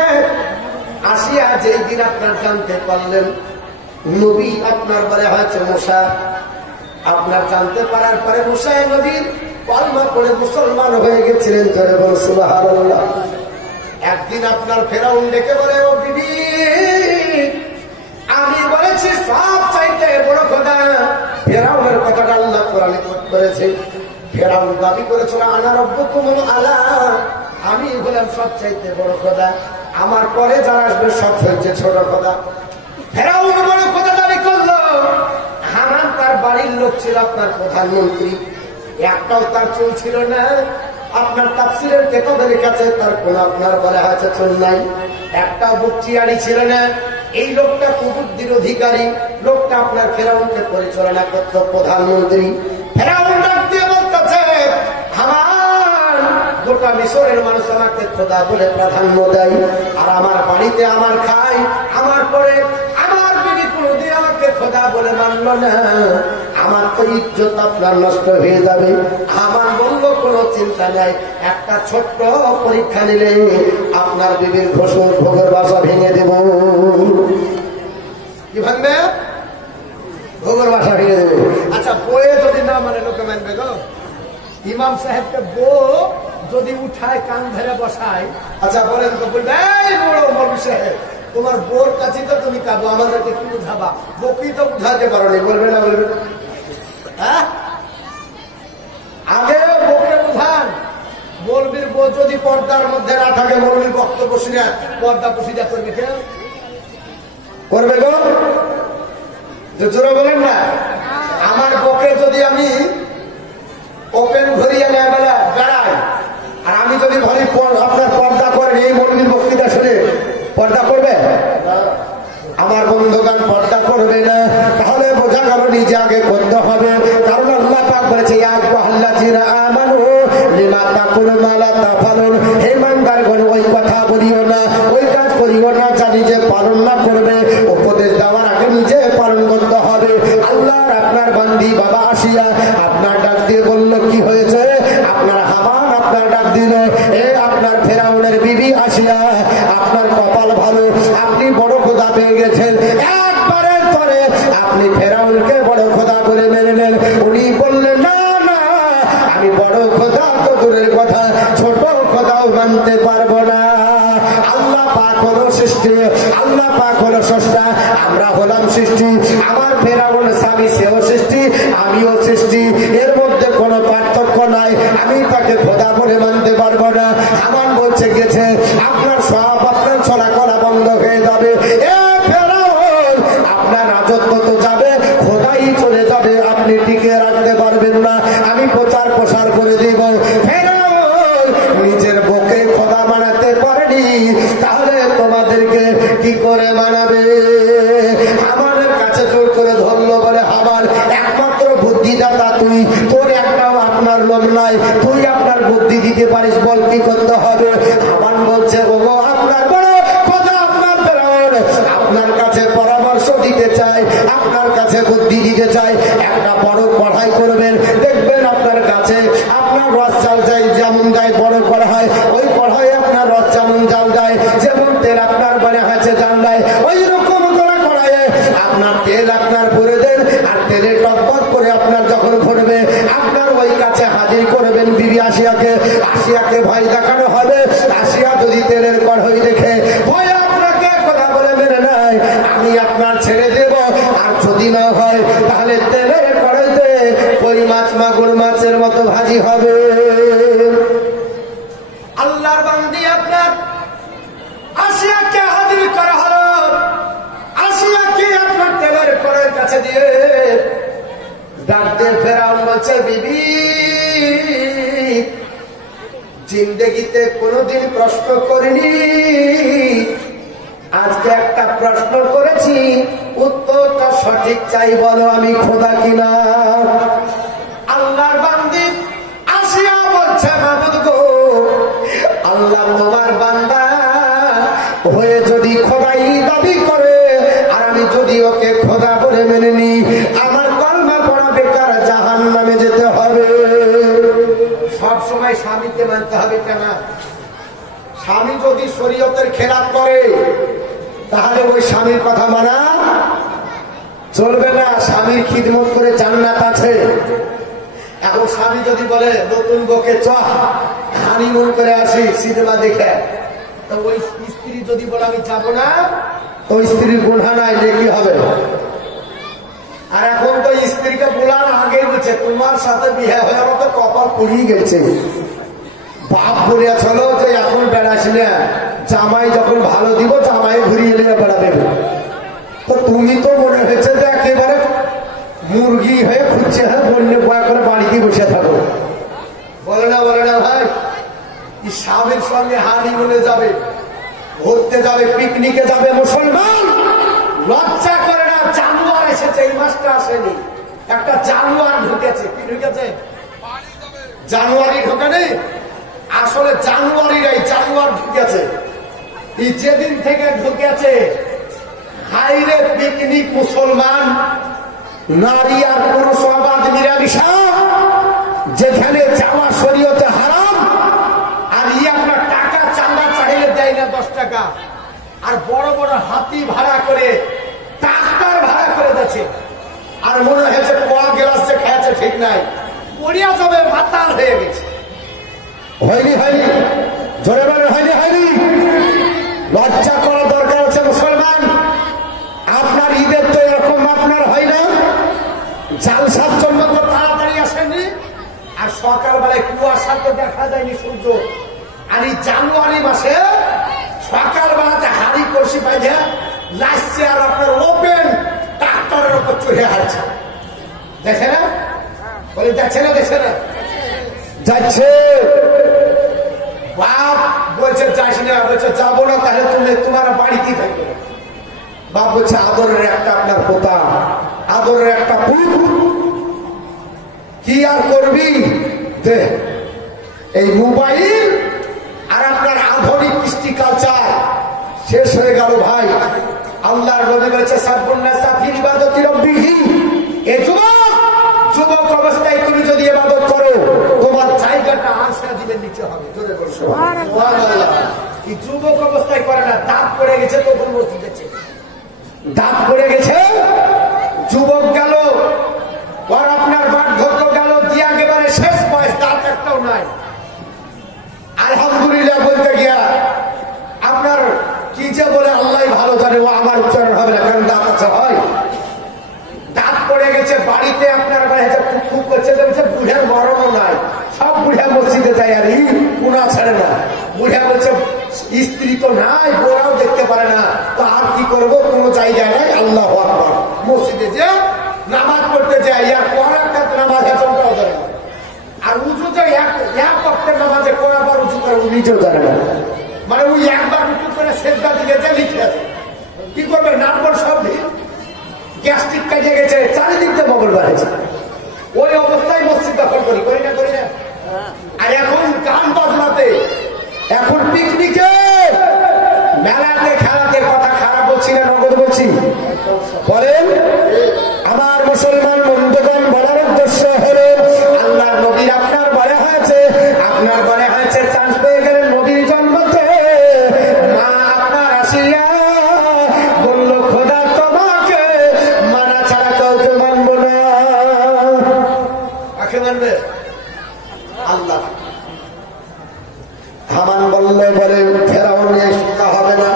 আসিয়া যেই দিন আপনার জানতে পারলেন নবী আপনার বলে হয়েছে মুসা, আপনার জানতে পারার পরে মুসা নবীর কলমা পড়ে মুসলমান হয়ে গেছিলেন। জোরে বলো সুবহানাল্লাহ। একদিন আপনার ফেরাউন ডেকে বলে, ও বিবি, আমি বলেছি সব চাইতে বড় খোদা। ফেরাউনের কথাটা আল্লাহ কোরআনে কোট করেছে। ফেরাউন দাবি করেছিল, আনা রব্বুকুমুল আলা, আমি হলাম সব চাইতে বড় খোদা, আমার পরে যারা আসবে সব হচ্ছে ছোট খোদা। ফেরাউন বড় খোদা দাবি করলো। হামান তার বাড়ির লোক ছিল আপনার প্রধানমন্ত্রী, একটাও তার চুল ছিল না। আপনার তাফসীরের কিতাবের কাছে তার কোন আপনার বলা হয়েছে চুল নাই, একটাও বুকচিয়ারি ছিল না। এই লোকটা কুবুদ্ধির অধিকারী, লোকটা আপনার ফেরাউনকে পরিচালনা করত প্রধানমন্ত্রী। ফেরাউন ডাক দিয়ে বলতেছে, হামান, গোটা মিশরের মানুষ আমাকে খোদা বলে প্রাধান্য দেয়, আর আমার বাড়িতে আমার খায়, আমার পরে আমার বিবি কোনদিন আমাকে খোদা বলে মানল না, আমার তো ইজ্জত আপনার নষ্ট হয়ে যাবে। আমার বলল কোনো চিন্তা নাই, একটা ছোট্ট পরীক্ষা নিলে আপনার বিবির ভোগের বাসা ভেঙে দেব। কি ভাঙবে? ভোগের বাসা ভেঙে দেবে। আচ্ছা, বইয়ে যদি না মানে লোকে মানবে গো? ইমাম সাহেবকে বউ যদি উঠায় কান ধরে বসায়, আচ্ছা বলেন তো, বলবে এই বড় মৌলভী সাহেব, তোমার বোর কাছে তো তুমি কাঁদো, আমাদেরকে কি বুঝাবা? বকি তো বুঝাতে পারো নি, বলবে না? বলবে হ্যাঁ, আগে বকে বুঝান। মৌলবীর বউ যদি পর্দার মধ্যে না থাকে, মৌলবীর বক্তব্য শুনে পর্দা পুষিদা করবে, কেন করবে গো? জোরে বলেন না। আমার বকে যদি আমি ওপেন ঘুরিয়ে নেয় বেলা বেড়াই, আর আমি যদি ঘরে আপনার পর্দা করেন, এই মৌলবীর বক্তৃতা শুনে পর্দা করবে? আমার বন্ধুগান পর্দা করবে না। তাহলে বোঝা গেল নিজে আগে করতে হবে। কারণ আল্লাহ পাক বলেছে, ইয়া আইয়ুহাল্লাযীনা আমানু লিমা তাকুলুনা মা লা তাফআলুন, হে ইমানদারগণ, ওই কথা বলিও না, ওই কাজ করিও না যা নিজে পালন না করবে। উপদেশ দেওয়ার আগে নিজে পালন করতে হবে। আল্লাহর আপনার বান্দি বাবা আসিয়া আপনার ডাক দিয়ে বলল, কি হয়েছে? আপনার হামান আপনার ডাক দিল, এ আপনার ফেরাউনের বিবি আসিয়া, আপনার কপাল ভালো, আপনি বড় খোদা পেয়ে গেছেন। একবারের পরে আপনি ফেরাউনকে বড় খোদা করে মেনে নেন। উনি বললেন, না না, আমি বড় খোদা তো দূরের কথা, ছোট খোদাও মানতে পারবো না। আল্লাহ পাক হলো সৃষ্টি, আল্লাহ পাক হলো স্রষ্টা, আমরা হলাম সৃষ্টি। আমার ফেরাউন স্বামী, সেও সৃষ্টি, আমিও সৃষ্টি, এর মধ্যে কোনো পার্থক্য নাই। আমি তাকে খোদা বলে মানতে পারবো না। আমার বলছে গেছে, আপনার সব আপনার ছড়া করা বন্ধ হয়ে যাবে। এ ফেরাউন, আপনার রাজত্ব তো যাবে, খোদাই চলে যাবে, আপনি টিকে রাখতে পারবেন না। আমি প্রচার প্রসার করে দিব। ফেরাউন নিজের বউকে খোদা বানাতে পারেনি, তাহলে তোমাদেরকে কি করে বানাবে? আমাদের কাছে জোর করে ধরলো, বলে হামান, একমাত্র বুদ্ধিদাতা তুই, তোর একটাও আপনার লোক নাই, তুই আপনার বুদ্ধি দিতে পারিস, বল কি করতে হবে? হামান বান্দি আপনার আসিয়াকে হাজির করা হলো। আসিয়াকে আপনার তেলের কড়াইয়ের কাছে দিয়ে ডাক দিয়ে ফেরাউন বলছে, বিবি জিন্দেগিতে কোনোদিন প্রশ্ন করিনি, আজকে একটা প্রশ্ন করেছি, উত্তরটা সঠিক চাই, বলো আমি খোদা কিনা। আল্লাহর বান্দি আসিয়া বলছে, মাবুদ গো, আল্লাহ তোমার বান্দা হয়ে যদি খোদাই দাবি করে আর আমি যদি ওকে খোদা বলে মেনে নি, আমার কলমা পড়া বেকার, জাহান্নামে যেতে হবে। সব সময় স্বামীকে মানতে হবে কেন? স্বামী যদি শরীয়তের খেলাপ করে তাহলে ওই স্বামীর কথা মানা চলবে না। স্বামীর খিদমত করে জান্নাত আছে। এখন স্বামী যদি বলে নতুন বউকে চ হানিমুন করে আসি সিনেমা দেখে, তো ওই স্ত্রী যদি বলে আমি যাবো না, তো স্ত্রীর গুনাহ নাই, নেকি হবে। আর এখন তো স্ত্রীকে বলার আগে বলছে তোমার সাথে বিয়ে হয়ে আমার তো কপাল পুড়িয়ে গেছে। বাপ বলিয়াছিল যে এখন বেড়াস না, জামাই যখন ভালো দিব জামাই ঘুরিয়ে নিয়ে বেড়াবে। তো তুমি তো মনে হয়েছে যে একেবারে মুরগি হয়ে খুঁজছে, হ্যাঁ বন্য বয়া করে বাড়িতে বসে থাকো। বলে না ভাই, স্বামীর সঙ্গে হানিমুনে যাবে, ঘুরতে যাবে, পিকনিকে যাবে মুসলমান, লজ্জা করে না। জানুয়ার এসেছে, এই মাসটা আসেনি, একটা জানুয়ার ঢুকেছে। কি ঢুকেছে? জানুয়ারি ঢোকে নেই, আসলে জানুয়ার ঢুকেছে। এই যেদিন থেকে ঢুকেছে, হাইরে পিকনিক মুসলমান, নারী আর পুরুষ অবাধ মিলামিশা, যেখানে যাওয়া শরীয়তে হারাম। আর আপনার টাকা চাঁদা চাইলে দেয় না 10 টাকা, আর বড় বড় হাতি ভাড়া করে, ট্রাক্টর ভাড়া করে দিচ্ছে। আর মনে হয়েছে কোয়া গ্লাস যে খেয়েছে ঠিক নাই, পড়িয়া যাবে, মাতাল হয়ে গেছে। হয়নি জোরে বলে হয়নি। লজ্জা করা দরকার আছে মুসলমান। আপনার ঈদের তো এরকম আপনার হয় না, জালসার জন্য তো তাড়াতাড়ি আসেনি, আর সকালবেলায় কুয়াশাতে দেখা যায়নি সূর্য। আর এই জানুয়ারি মাসে সকালবেলাতে হাড়ি কষি বাইধে লাসছে, আর আপনার ওপেন ট্রাক্টরের উপর চড়ে হারছে। দেখে না? বলে যাচ্ছে না, দেখছে না? যাচ্ছে। বাপ বলছে যাস না, বলছে যাবো না, তাহলে তুমি তোমার বাড়িতেই থাকবে। বাপ বলছে আদরের একটা আপনার পোতা, আদরের একটা পুত, কি আর করবি। এই মোবাইল আর আপনার আধুনিক কৃষ্টি কালচার শেষ হয়ে গেল ভাই। আল্লাহর নবী বলেছে সাব্বুন্নাসা ফি ইবাদাতি রাব্বিহি, এ যুবক অবস্থায় তুমি যদি ইবাদত করো, তোমার জায়গাটা আরশের দিবের নিচে হবে। জোরে বলো সুবহানাল্লাহ। কি যুবক অবস্থায় করে না, দাঁত পড়ে গেছে তখন মসজিদ যাচ্ছে, দাঁত পড়ে গেছে, যুবক গেল, আর আপনার বার্ধক্য গেল, দিয়ে একেবারে শেষ বয়স, দাঁত একটাও নাই। আলহামদুলিল্লাহ বলতে গিয়া আপনার কি যে বলে আল্লাহ ভালো জানে, ও আমার উচ্চারণ হবে না, কারণ দাঁত আছে হয়। দাঁত পড়ে গেছে, বাড়িতে আপনার খুব করছে, বুড়ার মরণও নাই, সব বুড়া মসজিদে যায়, আর গুনাহ ছাড়ে না। বুড়া বলছে স্ত্রী তো নাই, বোরাও দেখতে পারে না, তো আর কি করবো, কোনো জায়গায় নাই। আল্লাহু আকবার, মসজিদে যে নামাজ পড়তে যায়, আর পর একটা নামাজ হেঁচমটাও জানে না, আর উঁচু যে এক পক্ষের নামাজে কয়েকবার উঁচু করে ও নিজেও জানে না। মানে ওই একবার উঁচু করে সেজদা দিকে যে লিখে আছে, কি করবে, নাটবর সব ভিড়, গ্যাস্ট্রিক কাটিয়ে গেছে, চারিদিক দিয়ে মঙ্গল বাড়েছে। ওই অবস্থায় মসজিদ দখল করি না। আর এখন গান বাজনাতে, এখন পিকনিকে, মেলাতে, খেলাতে, কথা খারাপ বলছি না, নগদ বলছি, বলেন। আমার মুসলমান বন্ধুগণ, বলার উদ্দেশ্য হলো আল্লাহর নবীর আপনার বলে হয়েছে, আপনার বলে হয়েছে চান্স পেয়ে গেলেন নবীর জন্মতে। মা আপনার আসিয়া বলল, খোদা তোমাকে মানা ছাড়া কাউকে মানব না। কাকে মানবে? আল্লাহ। হামান বললে বলে ফেরাউন নিয়ে সোজা হবে না,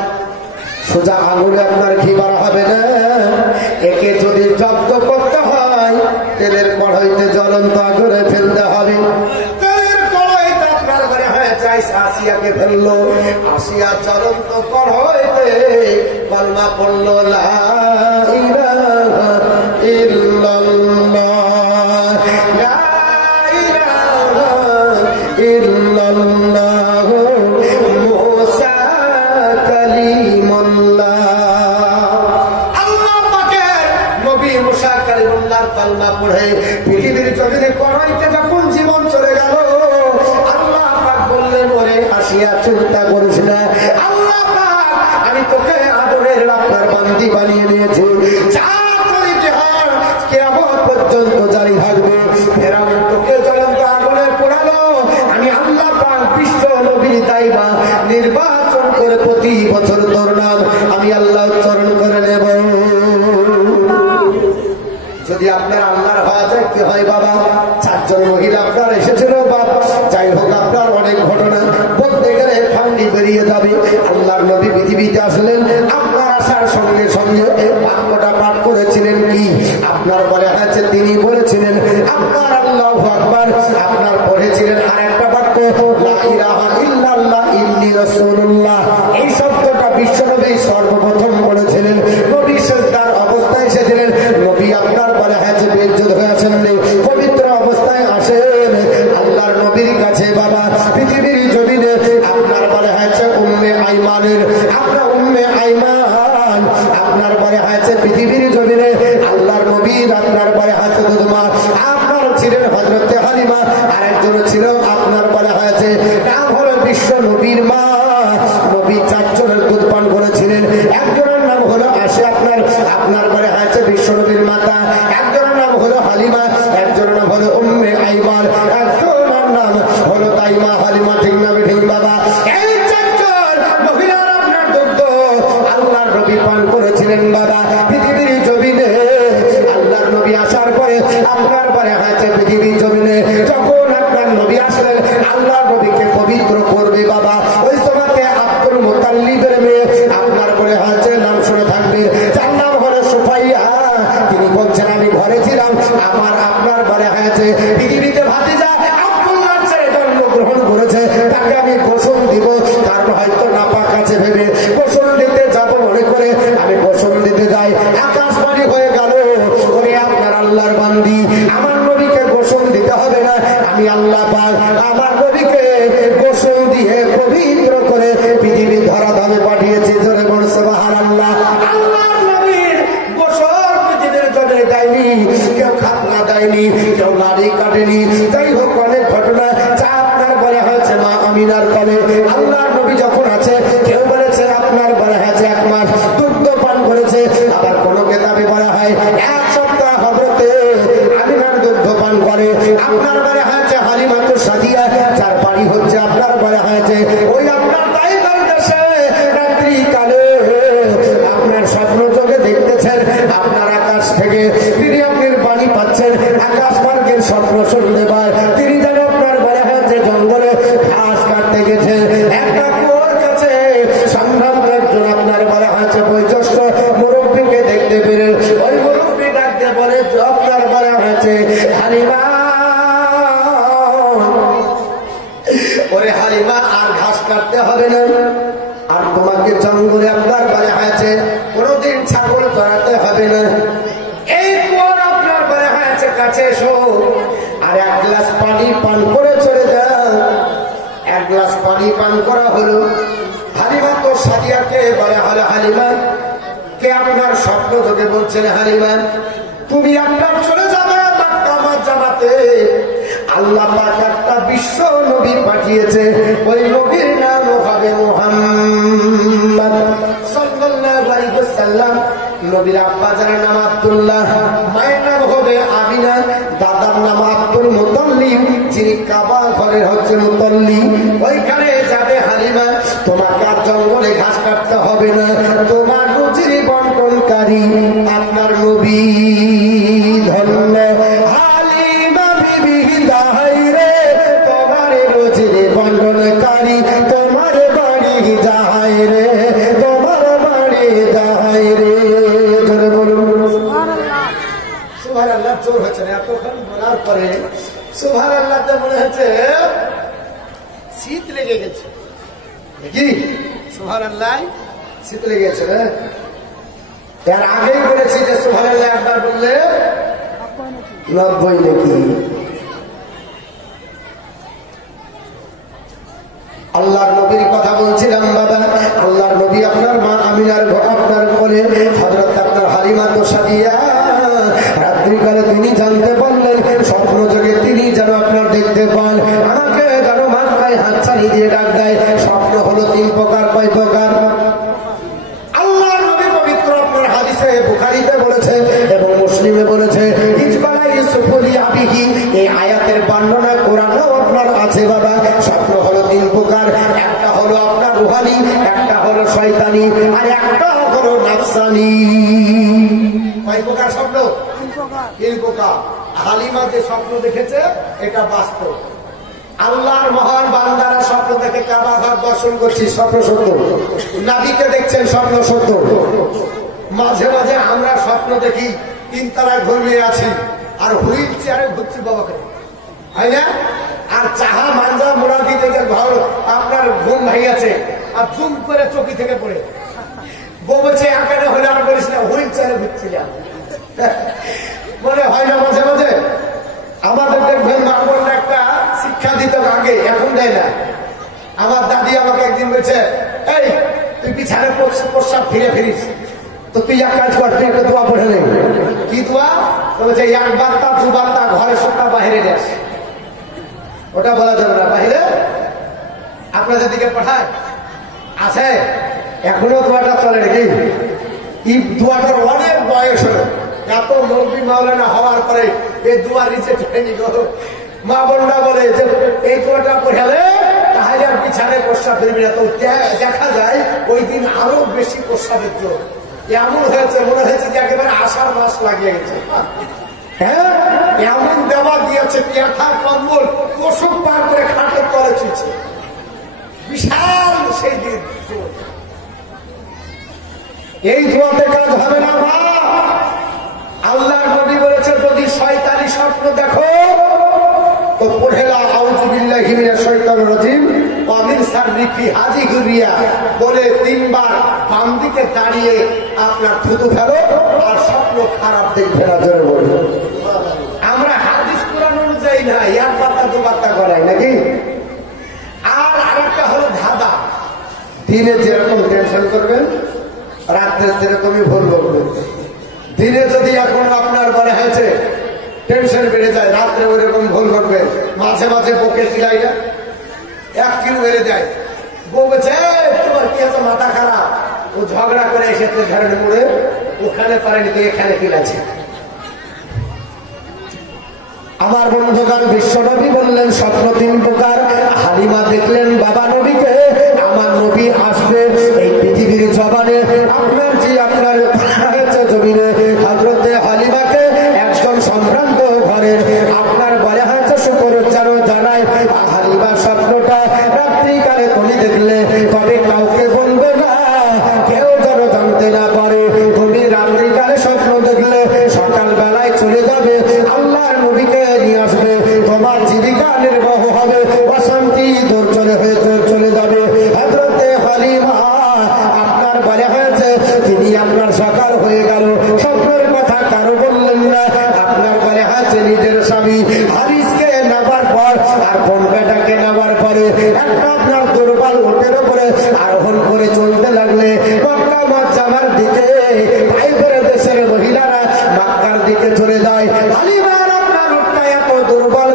সোজা আঙুলে আপনার ঘি বাড়া হবে না, একে যদি জব্দ করতে হয় তেলের কড়াইতে জ্বলন্ত আগুনে ফেলতে হবে। তেলের কড়াইতে আপনার ঘরে হয়ে যায় আসিয়াকে ফেললো। আসিয়া চলন্ত কর হইতে কালমা পড়ল লা ইলাহা ইল্লাল্লাহ, লা ইলাহা ইল্লাল্লাহ মুসা কালিমুল্লাহ। আল্লাহ পাকের নবী মুসা কালিমুল্লাহর কালমা পড়ে পৃথিবীর জমিনে করাইতে যখন জীবন চলে গেল, আল্লাহ পাক বললেন ওরে আসিয়া চিন্তা করিস না, আল্লাহ পাক আমি তোকে আদরের আপনার বান্দি বানিয়ে নিয়েছি, যা করিতে হয় কিয়ামত পর্যন্ত জারি থাকবে। ফেরাউন তোকে জ্বলন্ত আগুনে পোড়ালো, আমি আল্লাহ পাক বিশ্ব নবীর দায়িত্ব নির্বাচন করে প্রতি বছর তোর নাম আমি আল্লাহ উচ্চারণ করে নেব। যদি আপনার আল্লাহর হওয়া যায় কি হয় বাবা? 4 জন মহিলা আপনার এসেছিল বাপ, যাই হোক আপনার অনেক ঘটনা বলতে গেলে ফান্ডি বেরিয়ে যাবে। আল্লাহর নবী পৃথিবীতে আসলেন, আপনার আসার সঙ্গে সঙ্গে বাক্যটা পাঠ করেছিলেন কি? আপনার বলে আছে তিনি বলেছিলেন আপনার আল্লাহু আকবার, আপনার পড়েছিলেন আর একটা বাক্য লা ইলাহা ইল্লাল্লাহ ইন্নী রাসূলুল্লাহ। এই শব্দটা বিশ্বনবী সর্বপ্রথম বলেছিলেন। নবী সিজদার অবস্থায় এসেছিলেন, নবী আপনার বলে আছে বেজ্জত হয়ে আছেন, পবিত্র অবস্থায় আসেন আল্লাহর নবীর কাছে বাবা। পৃথিবীর জমিনে আপনার বলে আছে উম্মে আইমানের, আপনার উম্মে আইমান আপনার বলে আছে পৃথিবীর জমিনে আল্লাহর নবীর আপনার বলে আছে দুধমা। আপনার ছিলেন হযরতে হালিমা, আরেকজন ছিল আপনার বলে আছে নাম হলো বিশ্ব নবীর মা। নবী 4 জনের দুধ পান করেছিলেন, একজনের নাম হলো আসে আপনার বলে আছে বিশ্ব নবীর মাতা, একজনের নাম হলো হালিমা, একজনের নাম হলো উম্মে আইমান, একজনের নাম হলো তাইমা হালিমা। ঠিক না ঠিক বাবা? এই 4 জন মহিলার আপনার দুধ আল্লাহর নবী পান করেছিলেন বাবা। পৃথিবীর জমিনে আল্লাহর নবী আসার পরে আপনার বলে আছে পৃথিবীর জমিনে যখন আপনার নবী আসলেন আল্লাহর নবীকে পবিত্র করবে বাবা। ওই সময়তে আব্দুল মুতাল্লিবের মেয়ে আপনার বলে আছে নাম শুনে থাকবে, যার নাম হলো সুফাইয়া। তিনি বলছেন আমি ঘরে ছিলাম, আমার আপনার বলে আছে পৃথিবীতে ভাতিজা আব্দুল্লাহর ছেলে জন্মগ্রহণ করেছে, তাকে আমি গোসল দিব। কারণ হয়তো নাপাক আছে ভেবে গোসল দিতে যাব মনে করে আমি গোসল দিতে যাই, আকাশবাণী হয়ে গেল ওরে আপনার আল্লাহর বান্দি আমার নবীকে গোসল দিতে হবে না, আমি আল্লাহ পাক আমার নবীকে গোসল দিয়ে পবিত্র করে পৃথিবীর ধরাধামে পাঠিয়েছি। জোরে বল সুবহানাল্লাহ। আল্লাহর নবীর গোসল পৃথিবীর জন্য দেয়নি, কেউ খাতনা দেয়নি, কেউ লাড়ি কাটেনি, যাই হোক অনেক ঘটনা যা আপনার বলে হয়েছে মা আমিনার কোলে আল্লাহর নবী যখন আছে কেউ বলেছে আপনার বলা হয়েছে 1 মাস দুগ্ধ পান করেছে, আবার কোন কেতাবে বলা হয় 1 সপ্তাহ হযরতে আমিনার দুগ্ধ পান করে। আপনার বলা হয়েছে হালিমাতুস সাদিয়া, যার বাড়ি হচ্ছে আপনার বলা হয়েছে ওই আপনার তাইফের দেশে। রাত্রি কালে আপনার স্বপ্ন চোখে দেখতেছেন আপনার আকাশ থেকে তিনি আপনার বাণী পাচ্ছেন, আকাশ মার্গের স্বপ্ন শুনতে পায়। তিনি যেন আপনার বলা হয়েছে জঙ্গলে ঘাস কাটতে গেছে, একটা কুয়োর কাছে সংগ্রাম একজন আপনার বলা হয়েছে বয়োজ্যেষ্ঠ মুরব্বীকে দেখতে পেলেন। ওই মুরব্বী ডাকতে বলে আপনার বলা হয়েছে হালিমা, ওরে হালিমা আর ঘাস কাটতে হবে না, আর তোমাকে জঙ্গলে আপনার বলা হয়েছে কোনদিন ছাগল চড়াতে হবে না। এই কুয়োর আপনার বলা হয়েছে কাছে এসো আর 1 গ্লাস পানি পান করে চলে যাও। 1 গ্লাস পানি পান করা হলো। হালিমা তো সাদিয়াকে বলা হলো হালিমা কে আপনার স্বপ্ন যোগে বলছেন হালিমা তুমি আপনার চলে যাবে মক্কা জামাতে। আল্লাহ পাক একটা বিশ্ব নবী পাঠিয়েছে, ওই নবীর নাম হবে মুহাম্মদ সাল্লাল্লাহু আলাইহি ওয়াসাল্লাম। নবীর আব্বা যার নাম আব্দুল্লাহ, মায়ের নাম হবে আমিনা, দাদার নাম আব্দুল মুতাল্লিব, যিনি কাবা ঘরের হচ্ছে মুতাল্লিব। ওইখানে যাবে হালিমা, তোমাকে আর জঙ্গলে ঘাস কাটতে হবে না, তোমার রুজির বন্টনকারী আপনার নবী। ধন্য হালিমা বিবি দাহাইরে তোমার রুজির বন্টনকারী, তোমার বাড়ি যাহাই রে, তোমার বাড়ি যাহাই রে। ধরে বলুন সুবহানাল্লাহ। জোর হচ্ছে না এতক্ষণ বলার পরে সুবহানাল্লাহ মনে হচ্ছে শীত লেগে গেছে। কি সুবহানাল্লাহ শীত লেগেছে না? এর আগেই বলেছি যে সুবহানাল্লাহ একবার বললে 90 নাকি। আল্লাহর নবীর কথা বলছিলাম বাবা। আল্লাহর নবী আপনার মা আমিনার আপনার কোলে হযরত আপনার হালিমা তো সাদিয়া রাত্রিকালে তিনি জানতে পারলেন, স্বপ্ন যোগে তিনি যেন আপনার দেখতে পান, আমাকে যেন মাথায় হাত ছাড়িয়ে দিয়ে ডাক দেয়। স্বপ্ন হলো 3 প্রকার। কয় প্রকার? আল্লাহর নবী পবিত্র আপনার হাদিসে বুখারীতে বলেছে এবং মুসলিমে বলেছে, ইজবালা ইউসুফুল আবিহি। এই আয়াতের বর্ণনা কোরআনেও আপনার আছে বাবা। স্বপ্ন হলো 3 প্রকার। একটা হলো আপনার রুহানি, একটা হলো শয়তানি, আর একটা হলো নাফসানি। কয় প্রকার স্বপ্ন? 3 প্রকার। হালিমা যে স্বপ্ন দেখেছে এটা বাস্তব। আল্লাহর মহান বান্দারা স্বপ্ন দেখে কাবা ঘর দর্শন করছি, স্বপ্ন সত্য। নবীকে দেখছেন, স্বপ্ন সত্য। মাঝে মাঝে আমরা স্বপ্ন দেখি 3 তলায় ঘুমিয়ে আছি আর হুইল চেয়ারে ঘুরছি বাবাকে, হয় না? আর চাহা মাঞ্জা মোড়া দিতে ঘর আপনার ঘুম ভাইয়াছে আর জুম করে চৌকি থেকে পড়ে বউ বলছে এখানে হলে আর বলিস না, হুইল চেয়ারে ঘুরছিলাম। মনে হয় না মাঝে মাঝে? আমাদের দেখবেন মা বোনরা একটা শিক্ষা দিত আগে, এখন দেয় না। আমার দাদি আমাকে একদিন বলছে, এই তুই পিছনে প্রস্রাব ফিরে ফিরিস তো তুই এক কাজ কর, তুই একটা দোয়া পড়ে নে। কি দোয়া? বলছে 1 বার্তা 2 বার্তা ঘরে সবটা বাহিরে যাস। ওটা বলা যাবে না বাহিরে। আপনাদের দিকে পাঠায় আছে এখনো দোয়াটা চলে নাকি? এই দোয়াটার অনেক বয়স হলো, এত মৌলবি মাওলানা হওয়ার পরে এই দোয়া রিজেক্ট হয়নি গো। মা বোনরা বলে যে এই দোয়াটা পড়ালে তাহলে আর পিছনে প্রস্রাব ফিরবি না। তো দেখা যায় ওই দিন আরো বেশি প্রস্রাবের জোর এমন হয়েছে, মনে হয়েছে যে একেবারে আষাঢ় মাস লাগিয়ে গেছে। হ্যাঁ, এমন দেওয়া দিয়েছে পেঁথা কম্বল ওষুধ পার করে খাটের তলে চুইছে। বিশাল সেই দিন। এই দোয়াতে কাজ হবে না মা। আল্লাহর নবী বলেছে, যদি শয়তানি স্বপ্ন দেখো তো পড়েলা আউযু বিল্লাহি মিনাশ শাইতানির রাজিম ওয়া মিন শাররি হাযিহি রিয়া বলে 3 বার বাম দিকে দাঁড়িয়ে আপনার থুতু ফেলো আর স্বপ্ন খারাপ দেখবে না। জোরে বলুন। আমরা হাদিস কোরআন অনুযায়ী না, 1 বার্তা 2 বার্তা করাই নাকি? আর আরেকটা হলো ধাঁধা। দিনে যেরকম টেনশন করবেন রাত্রে সেরকমই ভুল করবেন। দিনে যদি এখন আপনার মনে হয়েছে টেনশন বেড়ে যায়, রাত্রে ওইরকম ভুল করবেন। মাঝে মাঝে বকে চিলাই না, 1 কিলো বেড়ে যায়। বউ বলছে তোমার কি এত মাথা খারাপ? ও ঝগড়া করে এসেছে ঘরের মুড়ে, ওখানে পারেনি তো এখানে কিলাছে। আমার বন্ধুগান বিশ্বনবী বললেন স্বপ্ন 3 প্রকার। হালিমা দেখলেন বাবা নবীকে, আমার নবী আসবে এই পৃথিবীর জবানে আপনার জি আপনার জমিনে। হযরতে হালিমাকে একজন সম্ভ্রান্ত ঘরের আপনার বলে হয়তো শুকর যেন জানায়। হালিমা স্বপ্নটা রাত্রিকালে তুমি দেখলে, তবে কাউকে বলবে না, কেউ যেন জানতে না পারে। তুমি রাত্রিকালে স্বপ্ন দেখলে সকাল বেলায় চলে যাবে, আল্লাহর নবীকে নিয়ে আসবে, তোমার জীবিকা নির্বাহ হবে, অশান্তি দূর চলে যাবে। হযরতে হালিমা আপনার বলে হয়েছে তিনি আপনার সকাল হয়ে গেল, স্বপ্নের কথা কারো বললেন না। আপনার বলে হয়েছে নিজের স্বামী হারিসকে নেবার পর আর বোনটাকে নেবার পরে একটা আপনার দুর্বল উটের উপরে আরোহণ করে চলতে লাগলে মক্কা মজ্জামার দিকে, তাই করে দেশের মহিলারা মক্কার দিকে চলে যায়। হালিমার আপনার উটটা এত দুর্বল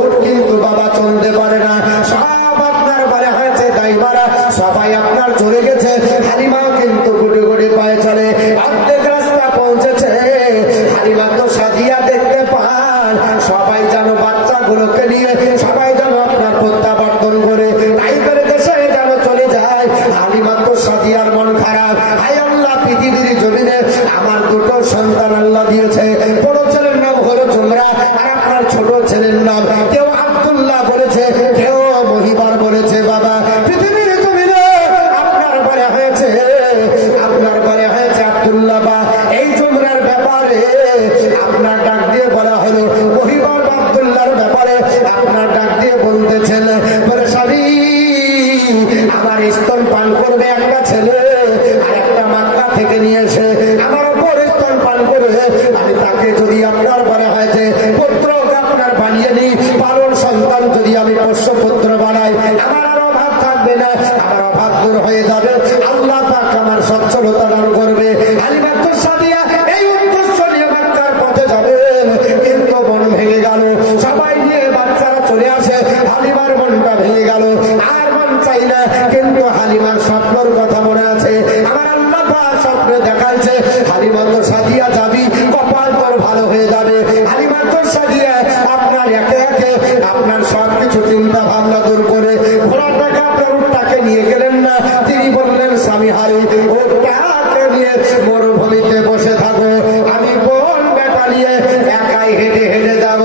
উট কিন্তু বাবা চলতে পারে না। সব আপনার বলে হয়েছে দাইবারা সবাই আপনার চলে গেছে, হালিমা কিন্তু গুটি গুটি পায়ে চলে। অর্ধেক রাস্তা পৌঁছেছে, হালিমা তো সাদিয়া দেখতে পান, সবাই যেন বাচ্চাগুলোকে নিয়ে সবাই যেন আপনার প্রত্যাবর্তন করে তাই করে দেশে যেন চলে যায়। হালিমা তো সাদিয়ার মন খারাপ, হায় আল্লাহ পৃথিবীর জমিনে আমার 2টো সন্তান আল্লাহ দিয়েছে। বড় ছেলের নাম হলো জুমরা আর আপনার ছোট ছেলের নাম কেউ আব্দুল্লাহ বলেছে, কেউ মহিবার বলেছে। বাবা পৃথিবীর জমিনে আপনার বলে হয়েছে আব্দুল্লাহ বা আমার স্তন পান করবে একটা ছেলে, আর একটা মাক্কা থেকে নিয়ে এসে আমার ওপর স্তন পান করবে, আমি তাকে যদি আপনার বলা হয় যে পুত্র আপনার বানিয়ে নিই, পালন সন্তান যদি আমি পোষ্যপুত্র বানাই, আমার আর অভাব থাকবে না, আমার অভাব দূর হয়ে যাবে, আল্লাহ পাক আমার সচ্ছলতা দান করবে। হালিমা সাদিয়া এই উদ্দেশ্য নিয়ে বাচ্চার পথে যাবে, কিন্তু মন ভেঙে গেল, সবাই নিয়ে বাচ্চারা চলে আসে, হালিমার মনটা ভেঙে গেল, আর মন চাই না, কিন্তু হালিমার স্বপ্নের কথা মনে আছে, আমার আল্লাহ পাক স্বপ্নে দেখাচ্ছে হালিমা তো সাদিয়া যাবি, কপাল তোর ভালো হয়ে যাবে। হালিমা তো সাদিয়া আপনার একে একে আপনার সবকিছু চিন্তা ভাবনা দূর করে ঘোড়াটাকে আপনার উটটাকে নিয়ে গেলেন না, তিনি বললেন স্বামী হারি ওটাকে নিয়ে মরুভূমিতে বসে থাকো, আমি বোন বেটা নিয়ে একাই হেঁটে হেঁটে যাব।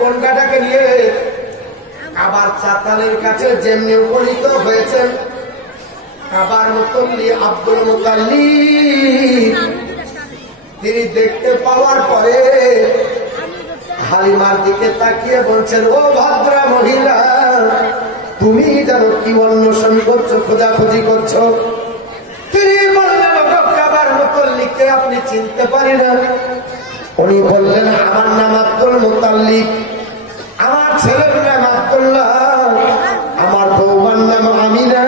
বনগাটাকে নিয়ে কাবার চাতালের কাছে যেমনি উপনীত হয়েছেন, কাবার মুতাল্লি আব্দুল মুতাল্লিব তিনি দেখতে পাওয়ার পরে হালিমার দিকে তাকিয়ে বলছেন, ও ভদ্রা মহিলা, তুমি জানো কি অন্বেষণ করছো, খোঁজাখুঁজি করছো? তিনি বললেন, কাবার মুতাল্লিবকে আপনি চিনতে পারি না? উনি বললেন, আমার নাম আব্দুল মুতাল্লিব, আমার ছেলের নাম আব্দুল্লাহ, আমার বৌমার নাম আমিনা।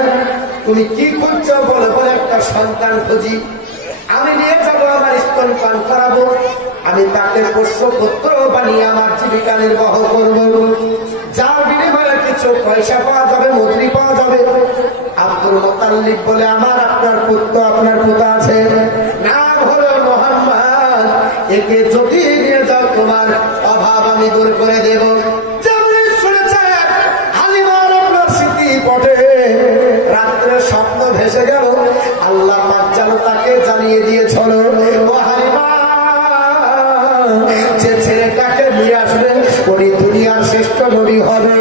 তুমি কি খুঁজছো? বলে বলে একটা সন্তান খুঁজি, আমি নিয়ে যাবো, আমার স্তন পান করাবো, আমি তাকে পোষ্যপুত্র বানিয়ে আমার জীবিকা নির্বাহ করবো, যার বিনিময়ে কিছু পয়সা পাওয়া যাবে, মুদ্রি পাওয়া যাবে। আব্দুল মুতাল্লিব বলে, আমার আপনার পুত্র, আপনার পুত্র আছে, নাম হলো মোহাম্মদ, একে যদি নিয়ে যাও তোমার অভাব আমি দূর করে দেব। রাত্রে স্বপ্ন ভেসে গেল, আল্লাহ পাক যেন তাকে জানিয়ে দিয়েছিল, ও হালিমা, যে ছেলেটাকে নিয়ে আসবেন উনি দুনিয়ার শ্রেষ্ঠ নবী হবে,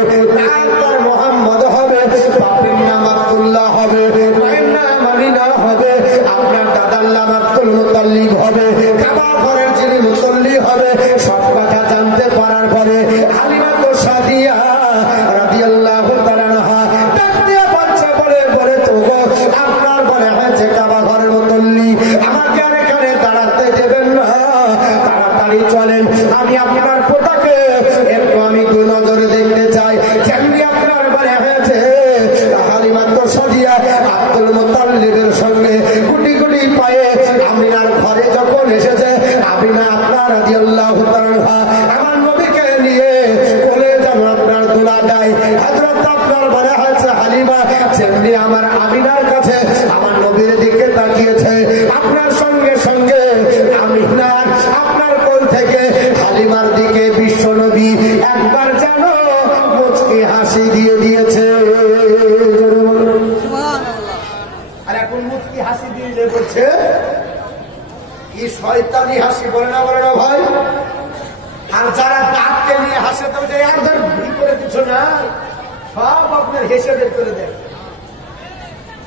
তার মোহাম্মদ হবে, বাপের নাম আব্দুল্লাহ হবে, মায়ের নাম আমিনা হবে, আপনার দাদার নাম আব্দুল মুতাল্লিব হবে, কাবা ঘরের যিনি মুতাল্লি হবে। সব কথা জানতে পারার পরে হালিমা তো সাদিয়া রাদিয়াল্লাহু তাআলা আনহা আপনার বলে হয়েছে কাবা ঘরের মুতাল্লি, আমাকে আর এখানে দাঁড়াতে দেবেন না, তাড়াতাড়ি চলেন, আমি আপনার পোতাকে একটু আমি দু নজরে দেখতে চাই। যেমনি আপনার বলে হয়েছে হালিমা তো সাদিয়া আব্দুল মুতাল্লিবের সঙ্গে গুটি গুটি পায়ে আমিনার ঘরে যখন এসেছে, আমিনা আপনার রাদিয়াল্লাহু তাআলা আমার নবীকে নিয়ে কোলে যেন আপনার দোলা দেয়। হযরত আপনার বলে হয়েছে হালিমা যেমনি আমার আমিনার কাছে আমার নবীর দিকে তাকিয়েছে, আপনার সঙ্গে সঙ্গে আমিনা আপনার কোল থেকে হালিমার দিকে বিশ্ব নবী একবার যেন মুচকি হাসি দিয়ে দিয়েছে। আর এখন মুচকি হাসি দিয়ে বলছে, কি শয়তানি হাসি, বলে না ভাই? আর যারা দাঁতকে নিয়ে হাসে তো একদম ভুল করে কিছু না, সব আপনার হেসে বের করে দেয়।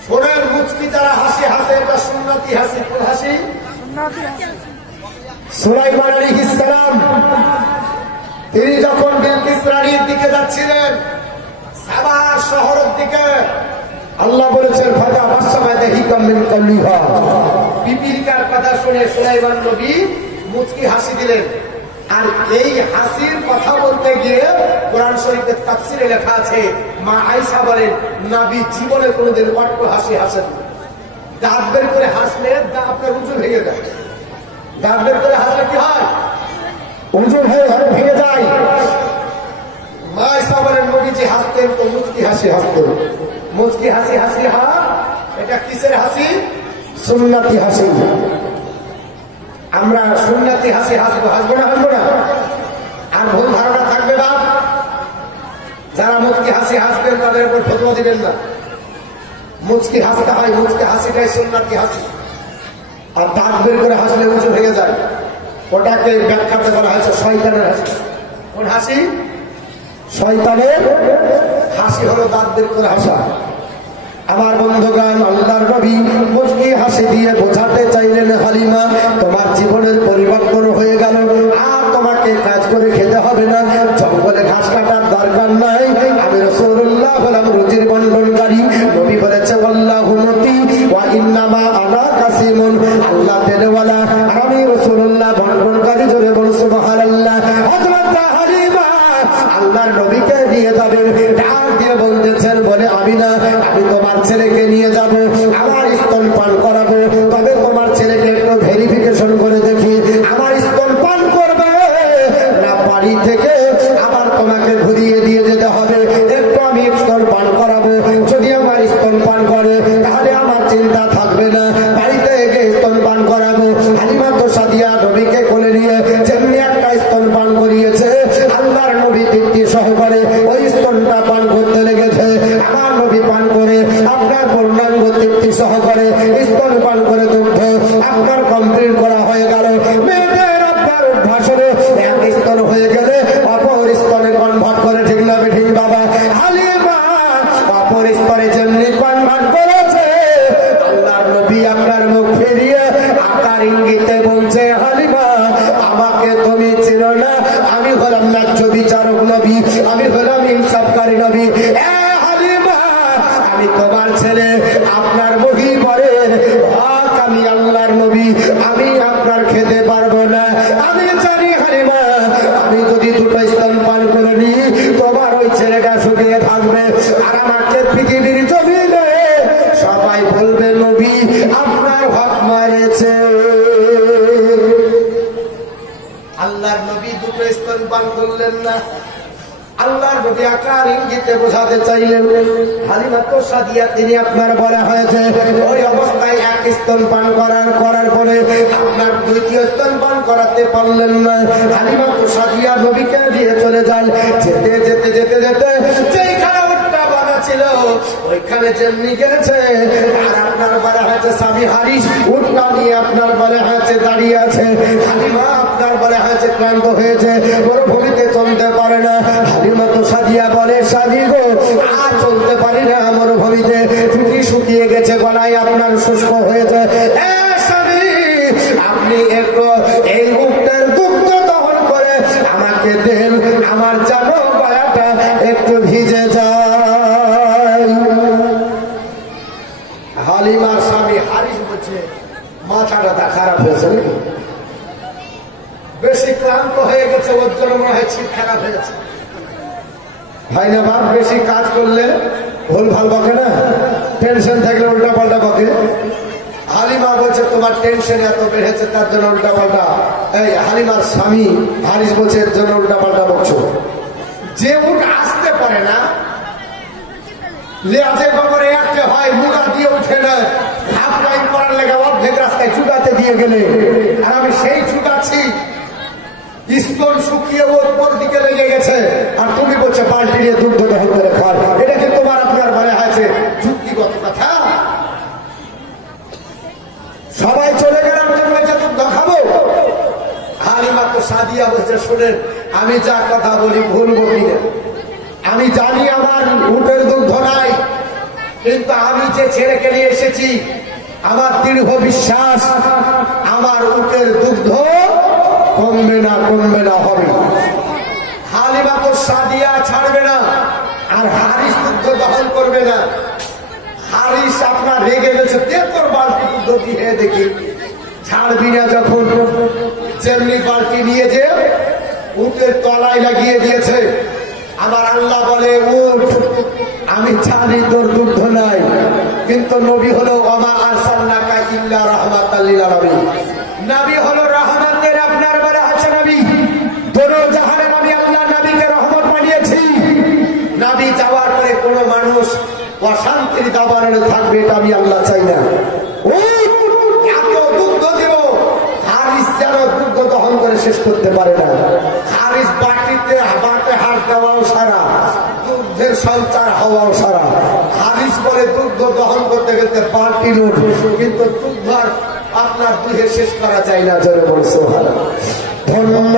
শোনেন, মুচকি যারা হাসি হাসে, এটা সুন্নতি হাসি। কোন হাসি? সুলাইমান আলাইহিস সালাম তিনি যখন বিলকিস রানীর দিকে যাচ্ছিলেন, সাবা শহরের দিকে, আল্লাহ বলেছেন ফাতা বাসসামাতে হিকাম মিন কালিহা, পিপিলিকার কথা শুনে সুলাইমান নবী মুচকি হাসি দিলেন। আর এই হাসির কথা বলতে গিয়ে কোরআন শরীফের তাফসিরে লেখা আছে, মা আয়েশা বলেন নবী জীবনে কোনোদিন অট্ট হাসি হাসেন। দাঁত বের করে হাসলে আপনার উজু ভেঙে যায়, দাঁত বের করে হাসলে কি হয়? উজু ভেঙে যায়। মা আয়েশা বলেন নবীজি হাসতেন তো মুচকি হাসি হাসতেন। মুচকি হাসি হাসি এটা কিসের হাসি? সুন্নতি হাসি। আমরা সুন্নতি হাসি হাসবো, হাসবো না? হাসবো না? আর ভুল ধারণা থাকবে না, যারা মুচকি হাসি হাসবেন তাদের উপর ফতোয়া দিবেন না। মুচকি হাসতে হয়, মুচকি হাসিটাই সুন্নতি হাসি। আর দাঁত বের করে হাসলে উঁচু ভেঙে যায়, ওটাকে ব্যাখ্যাতে বলা হয়েছে শয়তানের হাসি। কোন হাসি? শয়তানের হাসি হলো দাঁত বের করে হাসা। আমার বন্ধুগণ, আল্লাহর নবী মুচকি হাসি দিয়ে বোঝাতে চাইলেন, হালিমা তোমার জীবনের পরিবর্তন হয়ে গেল, আর তোমাকে আল্লাহর নবীকে নিয়ে যাবেন। ডাক দিয়ে বলতেছেন, বলে আমি না, আমি তোমার ছেলেকে নিয়ে যাব, আমার স্তন পান করাবো। তবে তোমার ছেলেকে একটু ভেরিফিকেশন করে দেখি আমার স্তন পান করবে না বাড়ি থেকে আবার তোমাকে ঘুরিয়ে দিয়ে যেতে হবে। একটু আমি স্তন পান করাবো, যদি আমার স্তন পান করে তাহলে আমার চিন্তা থাকবে না, বাড়িতে গিয়ে স্তন পান করাবো। হালিমা তো সাদিয়া নবীকে কোলে নিয়ে যেমনি একটা স্তন পান করিয়েছে, আল্লাহর নবী তৃপ্তি সহকারে ওই স্তনটা পান করতে লেগেছে। আমার নবী পান করে আপনার পূর্ণাঙ্গ তৃপ্তি সহকারে স্তন পান করে দুগ্ধ আপনার কমপ্লিট করা হয়ে গেল। মেয়েদের আপনার ভাষণে এক স্তন হয়ে গেলে অপর স্তনে কনভার্ট করে, ঠিক না ঠিক বাবা? হালিমা অপর স্তনে যেমনি কনভার্ট করেছে, আল্লাহর নবী আপনার মুখ ফিরিয়ে আকার ইঙ্গিতে বলছে, হালিমা আমাকে তুমি চিনো না, আমি হলাম ন্যায্য বিচারক নবী, আমি হলাম ইনসাফকারী নবী। হালিমা আমি তোমার ছেলে, আপনার মুখী পরের হক, আমি আল্লাহর নবী, আমি আপনার খেতে পারবো না। আমি জানি হালিমা, আমি যদি দুটো স্তন পান করে নিই তোমার ওই ছেলেটা শুকিয়ে থাকবে, আর আমাকে পৃথিবীর জমিনে সবাই বলবে নবী আপনার হক মারেছে। আল্লাহর নবী দুটো স্তন পান করলেন না, আল্লাহর নবী আকার ইঙ্গিতে বোঝাতে চাইলেন। হালিমা তো সাদিয়া তিনি আপনার বলা হয়েছে ওই অবস্থায় এক স্তন পান করার পরে আপনার দ্বিতীয় স্তন পান করাতে পারলেন না। হালিমা তো সাদিয়া নবীকে দিয়ে চলে যান। যেতে যেতে যেতে যেতে যেইখানে উটটা বাঁধা ছিল ওইখানে যেমনি গেছে, আর আপনার বলা হয়েছে স্বামী হারিস উটটা নিয়ে আপনার বলা হয়েছে দাঁড়িয়ে আছে। হালিমা আপনার বলা হয়েছে ক্লান্ত হয়েছে, মরুভূমিতে চলতে পারে না। হালিমা তো সাদিয়া বলে, স্বামী গো আর চলতে পারি না, মরুভূমিতে চুটি শুকিয়ে গেছে, গলায় আপনার শুষ্ক হয়েছে। স্বামী আপনি একটু এই উটের দুগ্ধ দহন করে আমাকে দেন, আমার যেন গলাটা একটু ভিজে যায়। হালিমার স্বামী হারিস বলছে, মাথাটা খারাপ হয়েছে, বেশি ক্লান্ত হয়ে গেছে, ওর জন্য মনে হয় ছিট খারাপ হয়েছে। হয় না বাপ, বেশি কাজ করলে ভুল ভাল বকে না, টেনশন থাকলে উল্টা পাল্টা বকে। হালিমা বলছে তোমার টেনশন এত বেড়েছে তার জন্য উল্টা পাল্টা। এই হালিমার স্বামী হারিস বলছে এর জন্য উল্টা পাল্টা বকছো। যে উঠ আসতে পারে না, লেজে গোবরে একটা হয়, মুগা দিয়ে উঠে না, হাফ টাইম করার লেগে অর্ধেক রাস্তায় চুটাতে দিয়ে গেলে, আর আমি সেই চুটাচ্ছি, স্তন শুকিয়ে ওর দিকে লেগে গেছে, আর তুমি বলছে বালতি নিয়ে দুগ্ধ দহন করে খাওয়ার। এটা কি তোমার আপনার মনে হয়েছে যুক্তিগত কথা? সবাই চলে গেলাম, বলছে দুগ্ধ খাবো। হালিমা তো সাদিয়া বলছে, শোনেন আমি যা কথা বলি ভুল বলি না, আমি জানি আমার উটের দুগ্ধ নাই, কিন্তু আমি যে ছেলেকে নিয়ে এসেছি আমার দৃঢ় বিশ্বাস আমার উটের দুগ্ধ কমবে না, কমবে না, হবে। হালিমা তো সাদিয়া ছাড়বে না, আর হারিস দুগ্ধ দহন করবে না। হারিস আপনার রেগে গেছে, তোর বালতি দুগ্ধ দিয়ে দেখি, ছাড়বি না যখন। যেমনি বালতি নিয়ে যে উটের তলায় লাগিয়ে দিয়েছে, আমার আল্লাহ বলে উঠ আমি জানি তোর দুগ্ধ নাই, কিন্তু নবী হলো ওমা আরসালনাকা ইল্লা রাহমাতাল লিল আলামিন, নবী হলো রহমতের আপনার বলা আছে নবী। দোনো জাহানের আমি আল্লাহ নবীকে রহমত বানিয়েছি। নবী যাওয়ার পরে কোন মানুষ অশান্তির দাবানলে থাকবে এটা আমি আল্লাহ চাই না। এত দুগ্ধ দেব, হারিস যেন দুগ্ধ দহন করে শেষ করতে পারে না। হারিস বাটিতে হাত দেওয়াও সারা, দুগ্ধের সঞ্চার হওয়াও সারা। হারিস বলে দুগ্ধ দহন করতে গেলে বালতি লোট, কিন্তু দুগ্ধ আপনার দুধে শেষ করা যায় না। জোরে বলছো ধন্য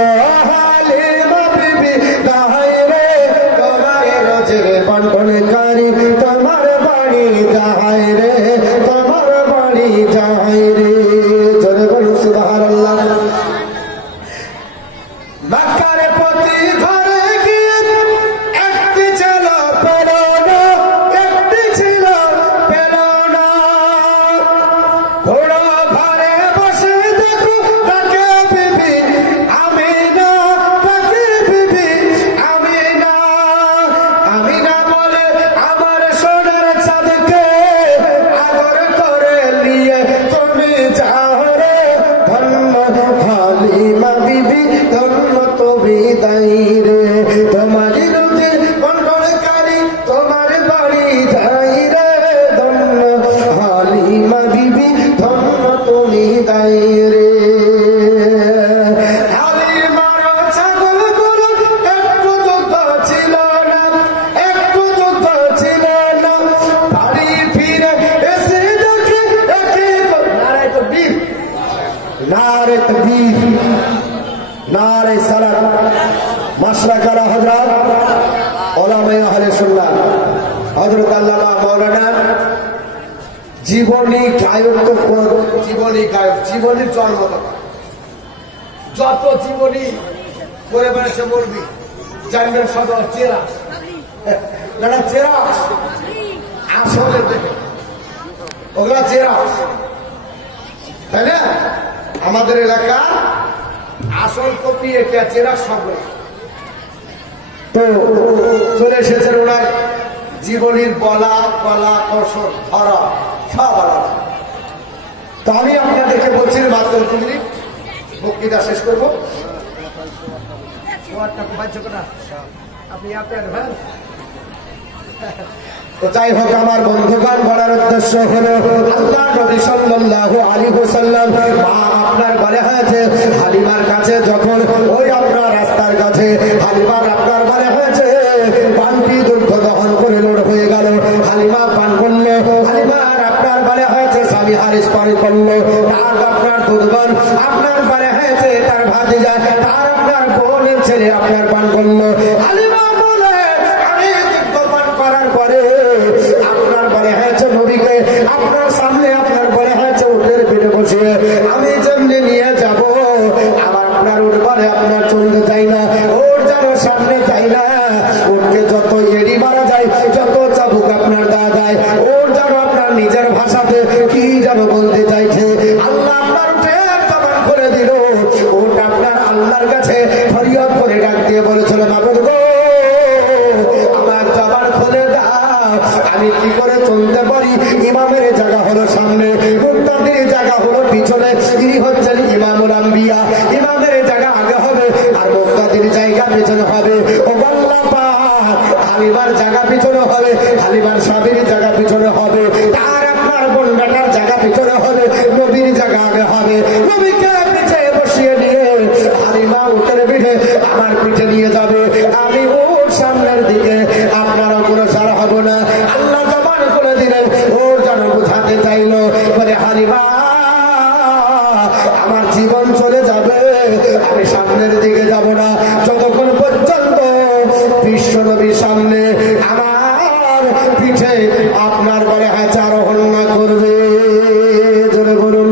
হালিমা বিবি দাহাই রে, তোমার রোজের বন্টনকারী, তোমার বাড়ি যাহাই রে, তোমার বাড়ি যাহাই রে। জোরে বল সুবহানাল্লাহ। মক্কার প্রতি ঘরে গিয়ে একটি ছিল পেল না, একটি ছিল পেল না। ঘোড়া ঘরে বসে দেখো তাকে বিবি আমিনা, তাকে বিবি আমিনা। রে তোমার রুজি বন্টনকারী তোমার বাড়ি যাই রে ধন্য হালিমা বিবি ধন্য তুমি তাই রে नारे तकबीर नारे सलात मशरक आला हजरत उलमाए अहले सुन्नाह हजरत আল্লামা মাওলানা জীবনী গায়ক তো জীবনী গায়ক জীবনীর জন্ম যত জীবনী করে বেড়েছে বলবি জানবেন সদর চেরা না চেরা আসলে দেখে ওগুলা চেরা তাই না আমাদের এলাকা আসল কপি এটা চেরা সব তো চলে এসেছেন ওনার জীবনীর বলা কলা কৌশল ধরা সব আলাদা। তো আমি আপনাদেরকে বলছি মাত্র 2 মিনিট বক্তৃতা শেষ করবো। আপনি তো যাই হোক আমার বন্ধুগণ বলার উদ্দেশ্য হলো আল্লাহ নবী সাল্লাল্লাহু আলাইহি ওয়াসাল্লাম মা আপনার বলে হয়েছে হালিমার কাছে যখন ওই আপনার রাস্তার কাছে হালিমার আপনার বলে হয়েছে পানটি দুগ্ধ দহন করে লোড হয়ে গেল হালিমা পান করলো হালিমার আপনার বলে হয়েছে স্বামী হারিস পানি করলো তার আপনার দুধগণ আপনার বলে হয়েছে তার ভাতিজা তার আপনার বোনের ছেলে আপনার পান করলো হালিমা বলে আমি দুগ্ধ পান করার পরে আপনার বলে হয়েছে নবীকে আপনার সামনে আপনার বলে হয়েছে উটের পিঠে বসিয়ে আমি যেমনি নিয়ে যাব আমার আপনার উঠ বলে আপনার চলতে চাই না ওর যেন সামনে চাই না উঠকে যত এড়ি মারা যায় যত চাবুক আপনার দেওয়া যায় ওর যেন আপনার নিজের ভাষাতে কি যেন বলতে চাইছে আল্লাহ আপনার উঠের জবান করে দিল ওটা আপনার আল্লাহর কাছে ফরিয়াদ করে ডাক দিয়ে বলেছিল মাবুদ গো আমার জবান খুলে দাও আমি কি করে চলতে পারি ইমামের জায়গা হলো সামনে মুক্তাদির জায়গা হলো পিছনে তিনি হচ্ছেন ইমামুল আম্বিয়া ইমামের জায়গা আগে হবে আর মুক্তাদির জায়গা পিছনে হবে ও আল্লাহ পাক হালিমার জায়গা পিছনে হবে হালিমার স্বামীর জায়গা পিছনে হবে তার আপনার বোন বেটার জায়গা পিছনে হবে নবীর জায়গা আগে হবে নবীকে পিছে বসিয়ে নিয়ে হালিমা উটের পিঠে আমার পিঠে নিয়ে যাবে আমি ওর সামনের দিকে আপনার অগ্রসর হব না আল্লাহ জবান করে দিলেন ওর যেন বুঝাতে চাইলো বলে হালিমা আমার জীবন চলে যাবে আমি সামনের দিকে যাব না যতক্ষণ পর্যন্ত বিশ্ব নবীর সামনে আমার পিঠে আপনার বলে হাতে আরোহণ না করবে জোরে বলুন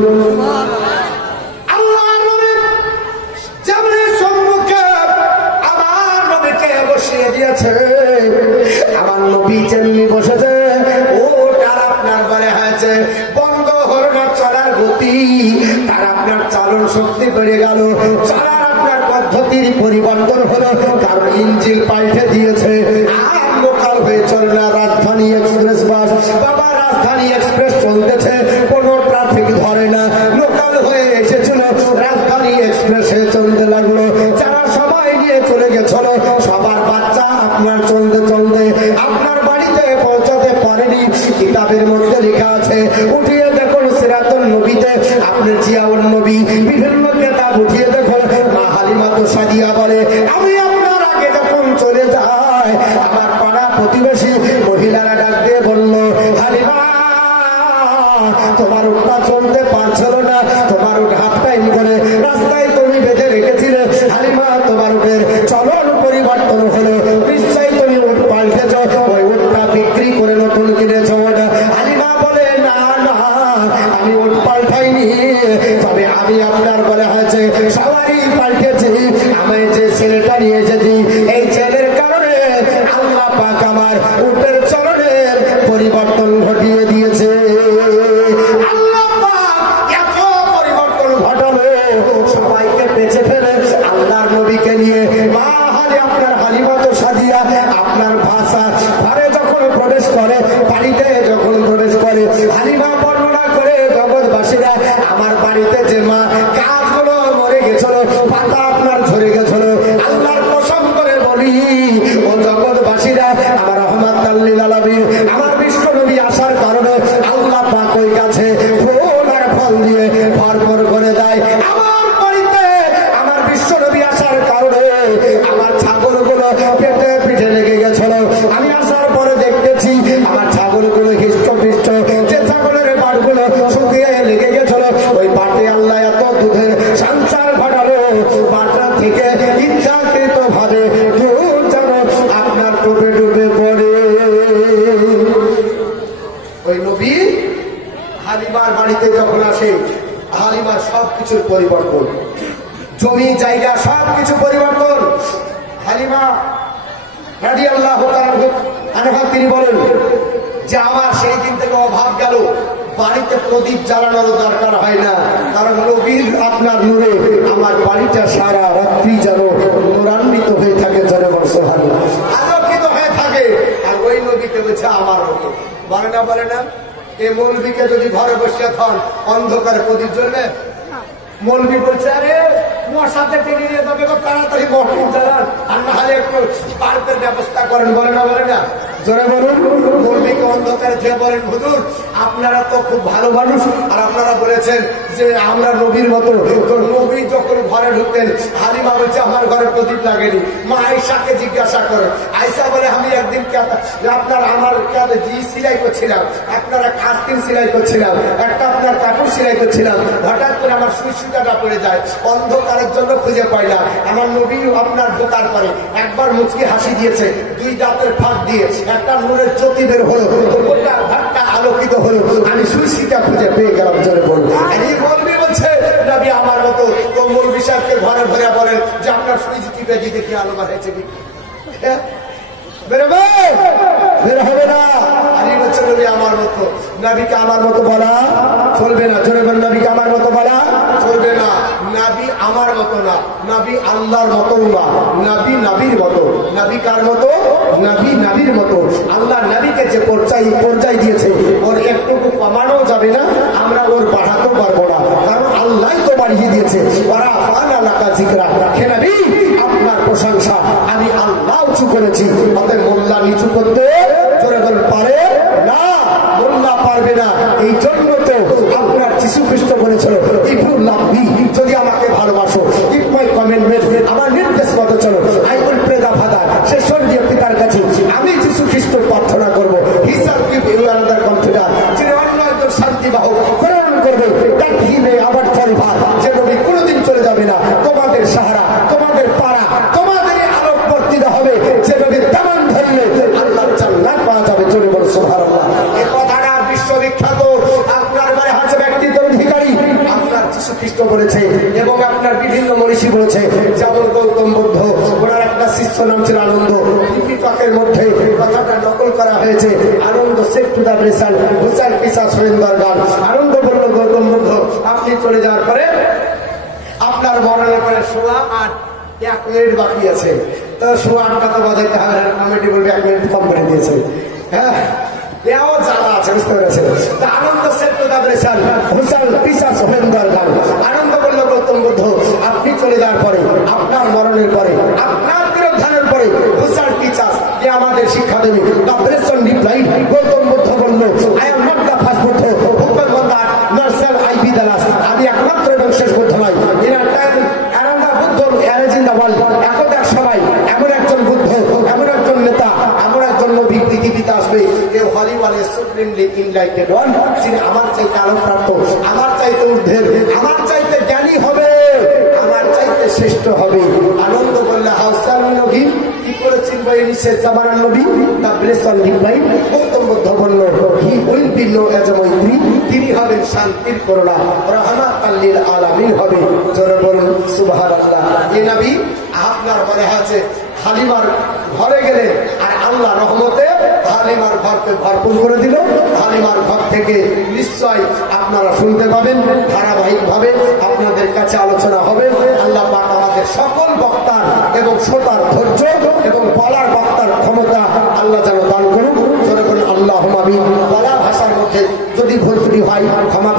আল্লাহ নবী যেমন সম্মুখে আমার নবীকে বসিয়ে দিয়েছে আমার নবী যেমনি বসেছে ওটার আপনার বলে হয়েছে বন্ধ হল না চলার গতি তার আপনার চালন শক্তি বেড়ে গেল চলার আপনার পদ্ধতির পরিবর্তন হলো কারণ ইঞ্জিন পাল্টে দিয়েছে আর লোকাল হয়ে চলে না রাজধানী এক্সপ্রেস বাস বাবা রাজধানী এক্সপ্রেস চলতেছে কোনো ট্রাফিক ধরে না লোকাল হয়ে এসেছিল রাজধানী এক্সপ্রেসে চলতে লাগলো যারা সময় নিয়ে চলে গেছিল সবার বাচ্চা আপনার চলতে চলতে আপনার বাড়িতে পৌঁছাতে পারেনি কিতাবের মধ্যে লেখা আছে উঠিয়ে দেখুন সিরাতুন নবীতে আপনার জিয়াউন নবী বিভিন্ন কিতাব উঠিয়ে দেখুন মা হালিমা তো সাদিয়া বলে আমি আপনার আগে যখন চলে যাই আমার পাড়া প্রতিবেশী মহিলারা ডাক দিয়ে বলল হালিমা তোমার উঠটা চলতে পারছিল না তোমার উঠ হাফ টাইম করে রাস্তায় তুমি বেঁধে রেখেছিলে হালিমা তোমার উঠের চলন পরিবর্তন হলো নিশ্চয়ই তুমি উঠ পাল্টেছ ওই উঠটা বিক্রি করে নতুন কিনেছ ওটা হালিমা বলে না না আমি উঠ পাল্টাইনি তবে আমি আপনার বলে হয়েছে সবারই পাল্টেছি আমি যে ছেলেটা নিয়ে এসেছি এই ছেলের কারণে আল্লাহ পাক আমার উঠের চলনের পরিবর্তন ঘটিয়ে দিয়েছে আল্লাহ পাক এত পরিবর্তন ঘটালো সবাইকে বেঁচে ফেলে আল্লাহর নবীকে নিয়ে মা হালি আপনার হালিমা তো সাদিয়া আপনার ভাষা ঘরে যখন প্রবেশ করে বাড়িতে যখন প্রবেশ করে হালিমা বর্ণনা করে জগৎবাসীরা আমার বাড়িতে যে মা গাছগুলো মরে গেছিল পাতা আপনার ঝরে গেছিল আল্লাহর কসম সবকিছুর পরিবর্তন, জমি জায়গা সবকিছু পরিবর্তন। হালিমা রাদিয়াল্লাহু আনহা তিনি বলেন যে আমার সেই দিন থেকে অভাব গেল, বাড়িতে প্রদীপ জ্বালানোর দরকার হয় না, কারণ নবীর আপনার নূরে আমার বাড়িটা সারা রাত্রি যেন নূরান্বিত হয়ে থাকে, আলোকিত হয়ে থাকে। আর ওই নবীকে বলছে আমার মতো, বলে না বলে না? এই মৌলবীকে যদি ঘরে বসে থান অন্ধকারে প্রদীপ জ্বলবে? মৌলবী বলছে আরে মশাতে টেনে নিয়ে যাবে, তাড়াতাড়ি মহকুম চালান, আর না হলে একটু বাল্বের ব্যবস্থা করেন, বলে না বলে না? জোরে বলুন। মৌলবীকে অন্ধকারে দিয়ে বলেন হুজুর আপনারা তো খুব ভালো মানুষ, আর আপনারা বলেছেন যে আমরা নবীর মতো। তো নবী যখন ঘরে ঢুকতেন হালিমা বলছে আমার ঘরে প্রদীপ লাগেনি। মা আয়েশাকে জিজ্ঞাসা করেন, আয়েশা বলে আমি একদিন আপনার আমার সিলাই করছিলাম, আপনারা কাস্তিন সিলাই করছিলাম, একটা আপনার কাপড় সিলাই করছিলাম, হঠাৎ করে আমার সুইসুটাটা পড়ে যায়, অন্ধকারের জন্য খুঁজে পাই না। আমার নবী আপনার ঢোকার পরে একবার মুচকি হাসি দিয়েছে, দুই দাঁতের ফাঁক দিয়ে একটা নূরের জ্যোতি বের হলো, গোটা ঘরটা আলোকিত হলো, আমি সুইসিটা খুঁজে পেয়ে গেলাম। জোরে বলবো। এই মৌলবী বলছে নবী আমার মতো। তো মৌলবী সাহেবকে ঘরে ভরে বলেন যে আপনার সুইচ টিপে দিয়ে দেখি আলো বাড়াইছে কি বেরোবে? বের হবে না। আলী বলছে নবী আমার মতো। নবীকে আমার মতো বলা চলবে না। জোরে বল, নবীকে আমার মতো বলা চলবে না। নবী আমার মতো না, নবী আল্লাহর মতো না, নবী নবীর মতো। নবী কার মতো? নবী নবীর মতো। আল্লাহ নবীকে যে পর্যায় দিয়েছে ওর একটুকু কমানো যাবে না, আমরা ওর বাড়াতে পারবো না, কারণ আল্লাহ তো বাড়িয়ে দিয়েছে। ওরা আফান আলাকা জিকরা, হে নবী আপনার প্রশংসা আমি আল্লাহ উঁচু করেছি, আমাদের মোল্লা নিচু করতে জোরে বল পারে না, মোল্লা পারবে না। এই জন্য তো আপনার যীশু খ্রিস্ট বলেছিল ইফুল্লাহি যদি আমাকে ভালোবাসো ইফ মাই কমেন্টমেন্ট, আমার নির্দেশ মতো চলো, I will pray the father, সে স্বর্গীয় পিতার কাছে আমি যীশু খ্রিস্ট প্রার্থনা করবো, he shall give you another confidence, যিনি অন্য একজন শান্তি বাহক প্রেরণ করবে, দ্যাট হি মে আবার ফরভার, যে নবী কোনোদিন চলে যাবে না, তোমাদের সাহারা, তোমাদের পাড়া, তোমাদের আলোকবর্তিত হবে, যে নবীর তেমন ধরলে আল্লাহর জান্নাত পাওয়া যাবে। চলে বল সুবহানাল্লাহ। এই কথাটা বিশ্ববিখ্যাত, আপনার বারে হাতে ব্যক্তিত্বের অধিকারী আপনার যীশু খ্রিস্ট বলেছে এবং আপনার বিভিন্ন মনীষী বলেছে, যেমন গৌতম বুদ্ধ, ওনার একটা শিষ্য নাম ছিল আনন্দ, ত্রিপিটকের মধ্যে কথাটা নকল করা হয়েছে। আনন্দ সেফ টু দা ব্রেসাল হুসাইন পিসা সুরেন্দ্র গান। আনন্দ বলল গৌতম বুদ্ধ আপনি চলে যাওয়ার পরে আপনার মরণের পরে 1 মিনিট বাকি আছে, তো 8টা তো বাজাইতে হবে, কমিটি বলবে 1 মিনিট কম করে দিয়েছে। হ্যাঁ এও জানা আছে, বুঝতে পেরেছেন? আনন্দ সেফ টু দা ব্রেসাল হুসাইন পিসা সুরেন্দ্র গান। আনন্দ বলল গৌতম বুদ্ধ আপনি চলে যাওয়ার পরে, আপনার মরণের পরে, আপনার তিরোধানের পরে হুসাইন পিসাস যে আমাদের শিক্ষা দেবে। দা ব্রেসন রিপ্লাইড, গৌতম বুদ্ধ বলল I am not the first Buddha, nor shall I be the last, আমি একমাত্র এবং শেষ বুদ্ধ নয়। একদা সবাই এমন একজন বুদ্ধ, এমন একজন নেতা, এমন একজন নবী পৃথিবীতে আসবে, কেউ হলিওয়ালে সুপ্রিমলি ইনলাইটেড ওয়ান, যিনি আমার চাইতে আলোকপ্রাপ্ত, আমার চাইতে ঊর্ধ্বের, আমার চাইতে জ্ঞানী হবে, আমার চাইতে শ্রেষ্ঠ হবে। আনন্দ বললে হাউসাল নবী কি করে চিনব ইনি শেষ জামানার নবী? The blessed reply, Gautam Buddha বলল he will be known as a Maitri, তিনি হবেন শান্তির করুণা, রাহমাতাল লিল আলামিন হবে। জোরে বলুন সুবহানাল্লাহ। এই নবী আপনার মনে আছে হালিমার ঘরে গেলেন আর আল্লাহ রহমতে হালিমার ঘরকে ভরপুর করে দিল। হালিমার ঘর থেকে নিশ্চয় আপনারা শুনতে পাবেন, ধারাবাহিক ভাবে আপনাদের কাছে আলোচনা হবে। আল্লাহ পাক আমাদের সকল বক্তার এবং শ্রোতার ধৈর্য এবং বলার বক্তার ক্ষমতা আল্লাহ যেন দান করুন। জোরে বলুন আল্লাহুম্মা আমিন। বলা ভাষার মধ্যে যদি ভুল ত্রুটি হয় ক্ষমা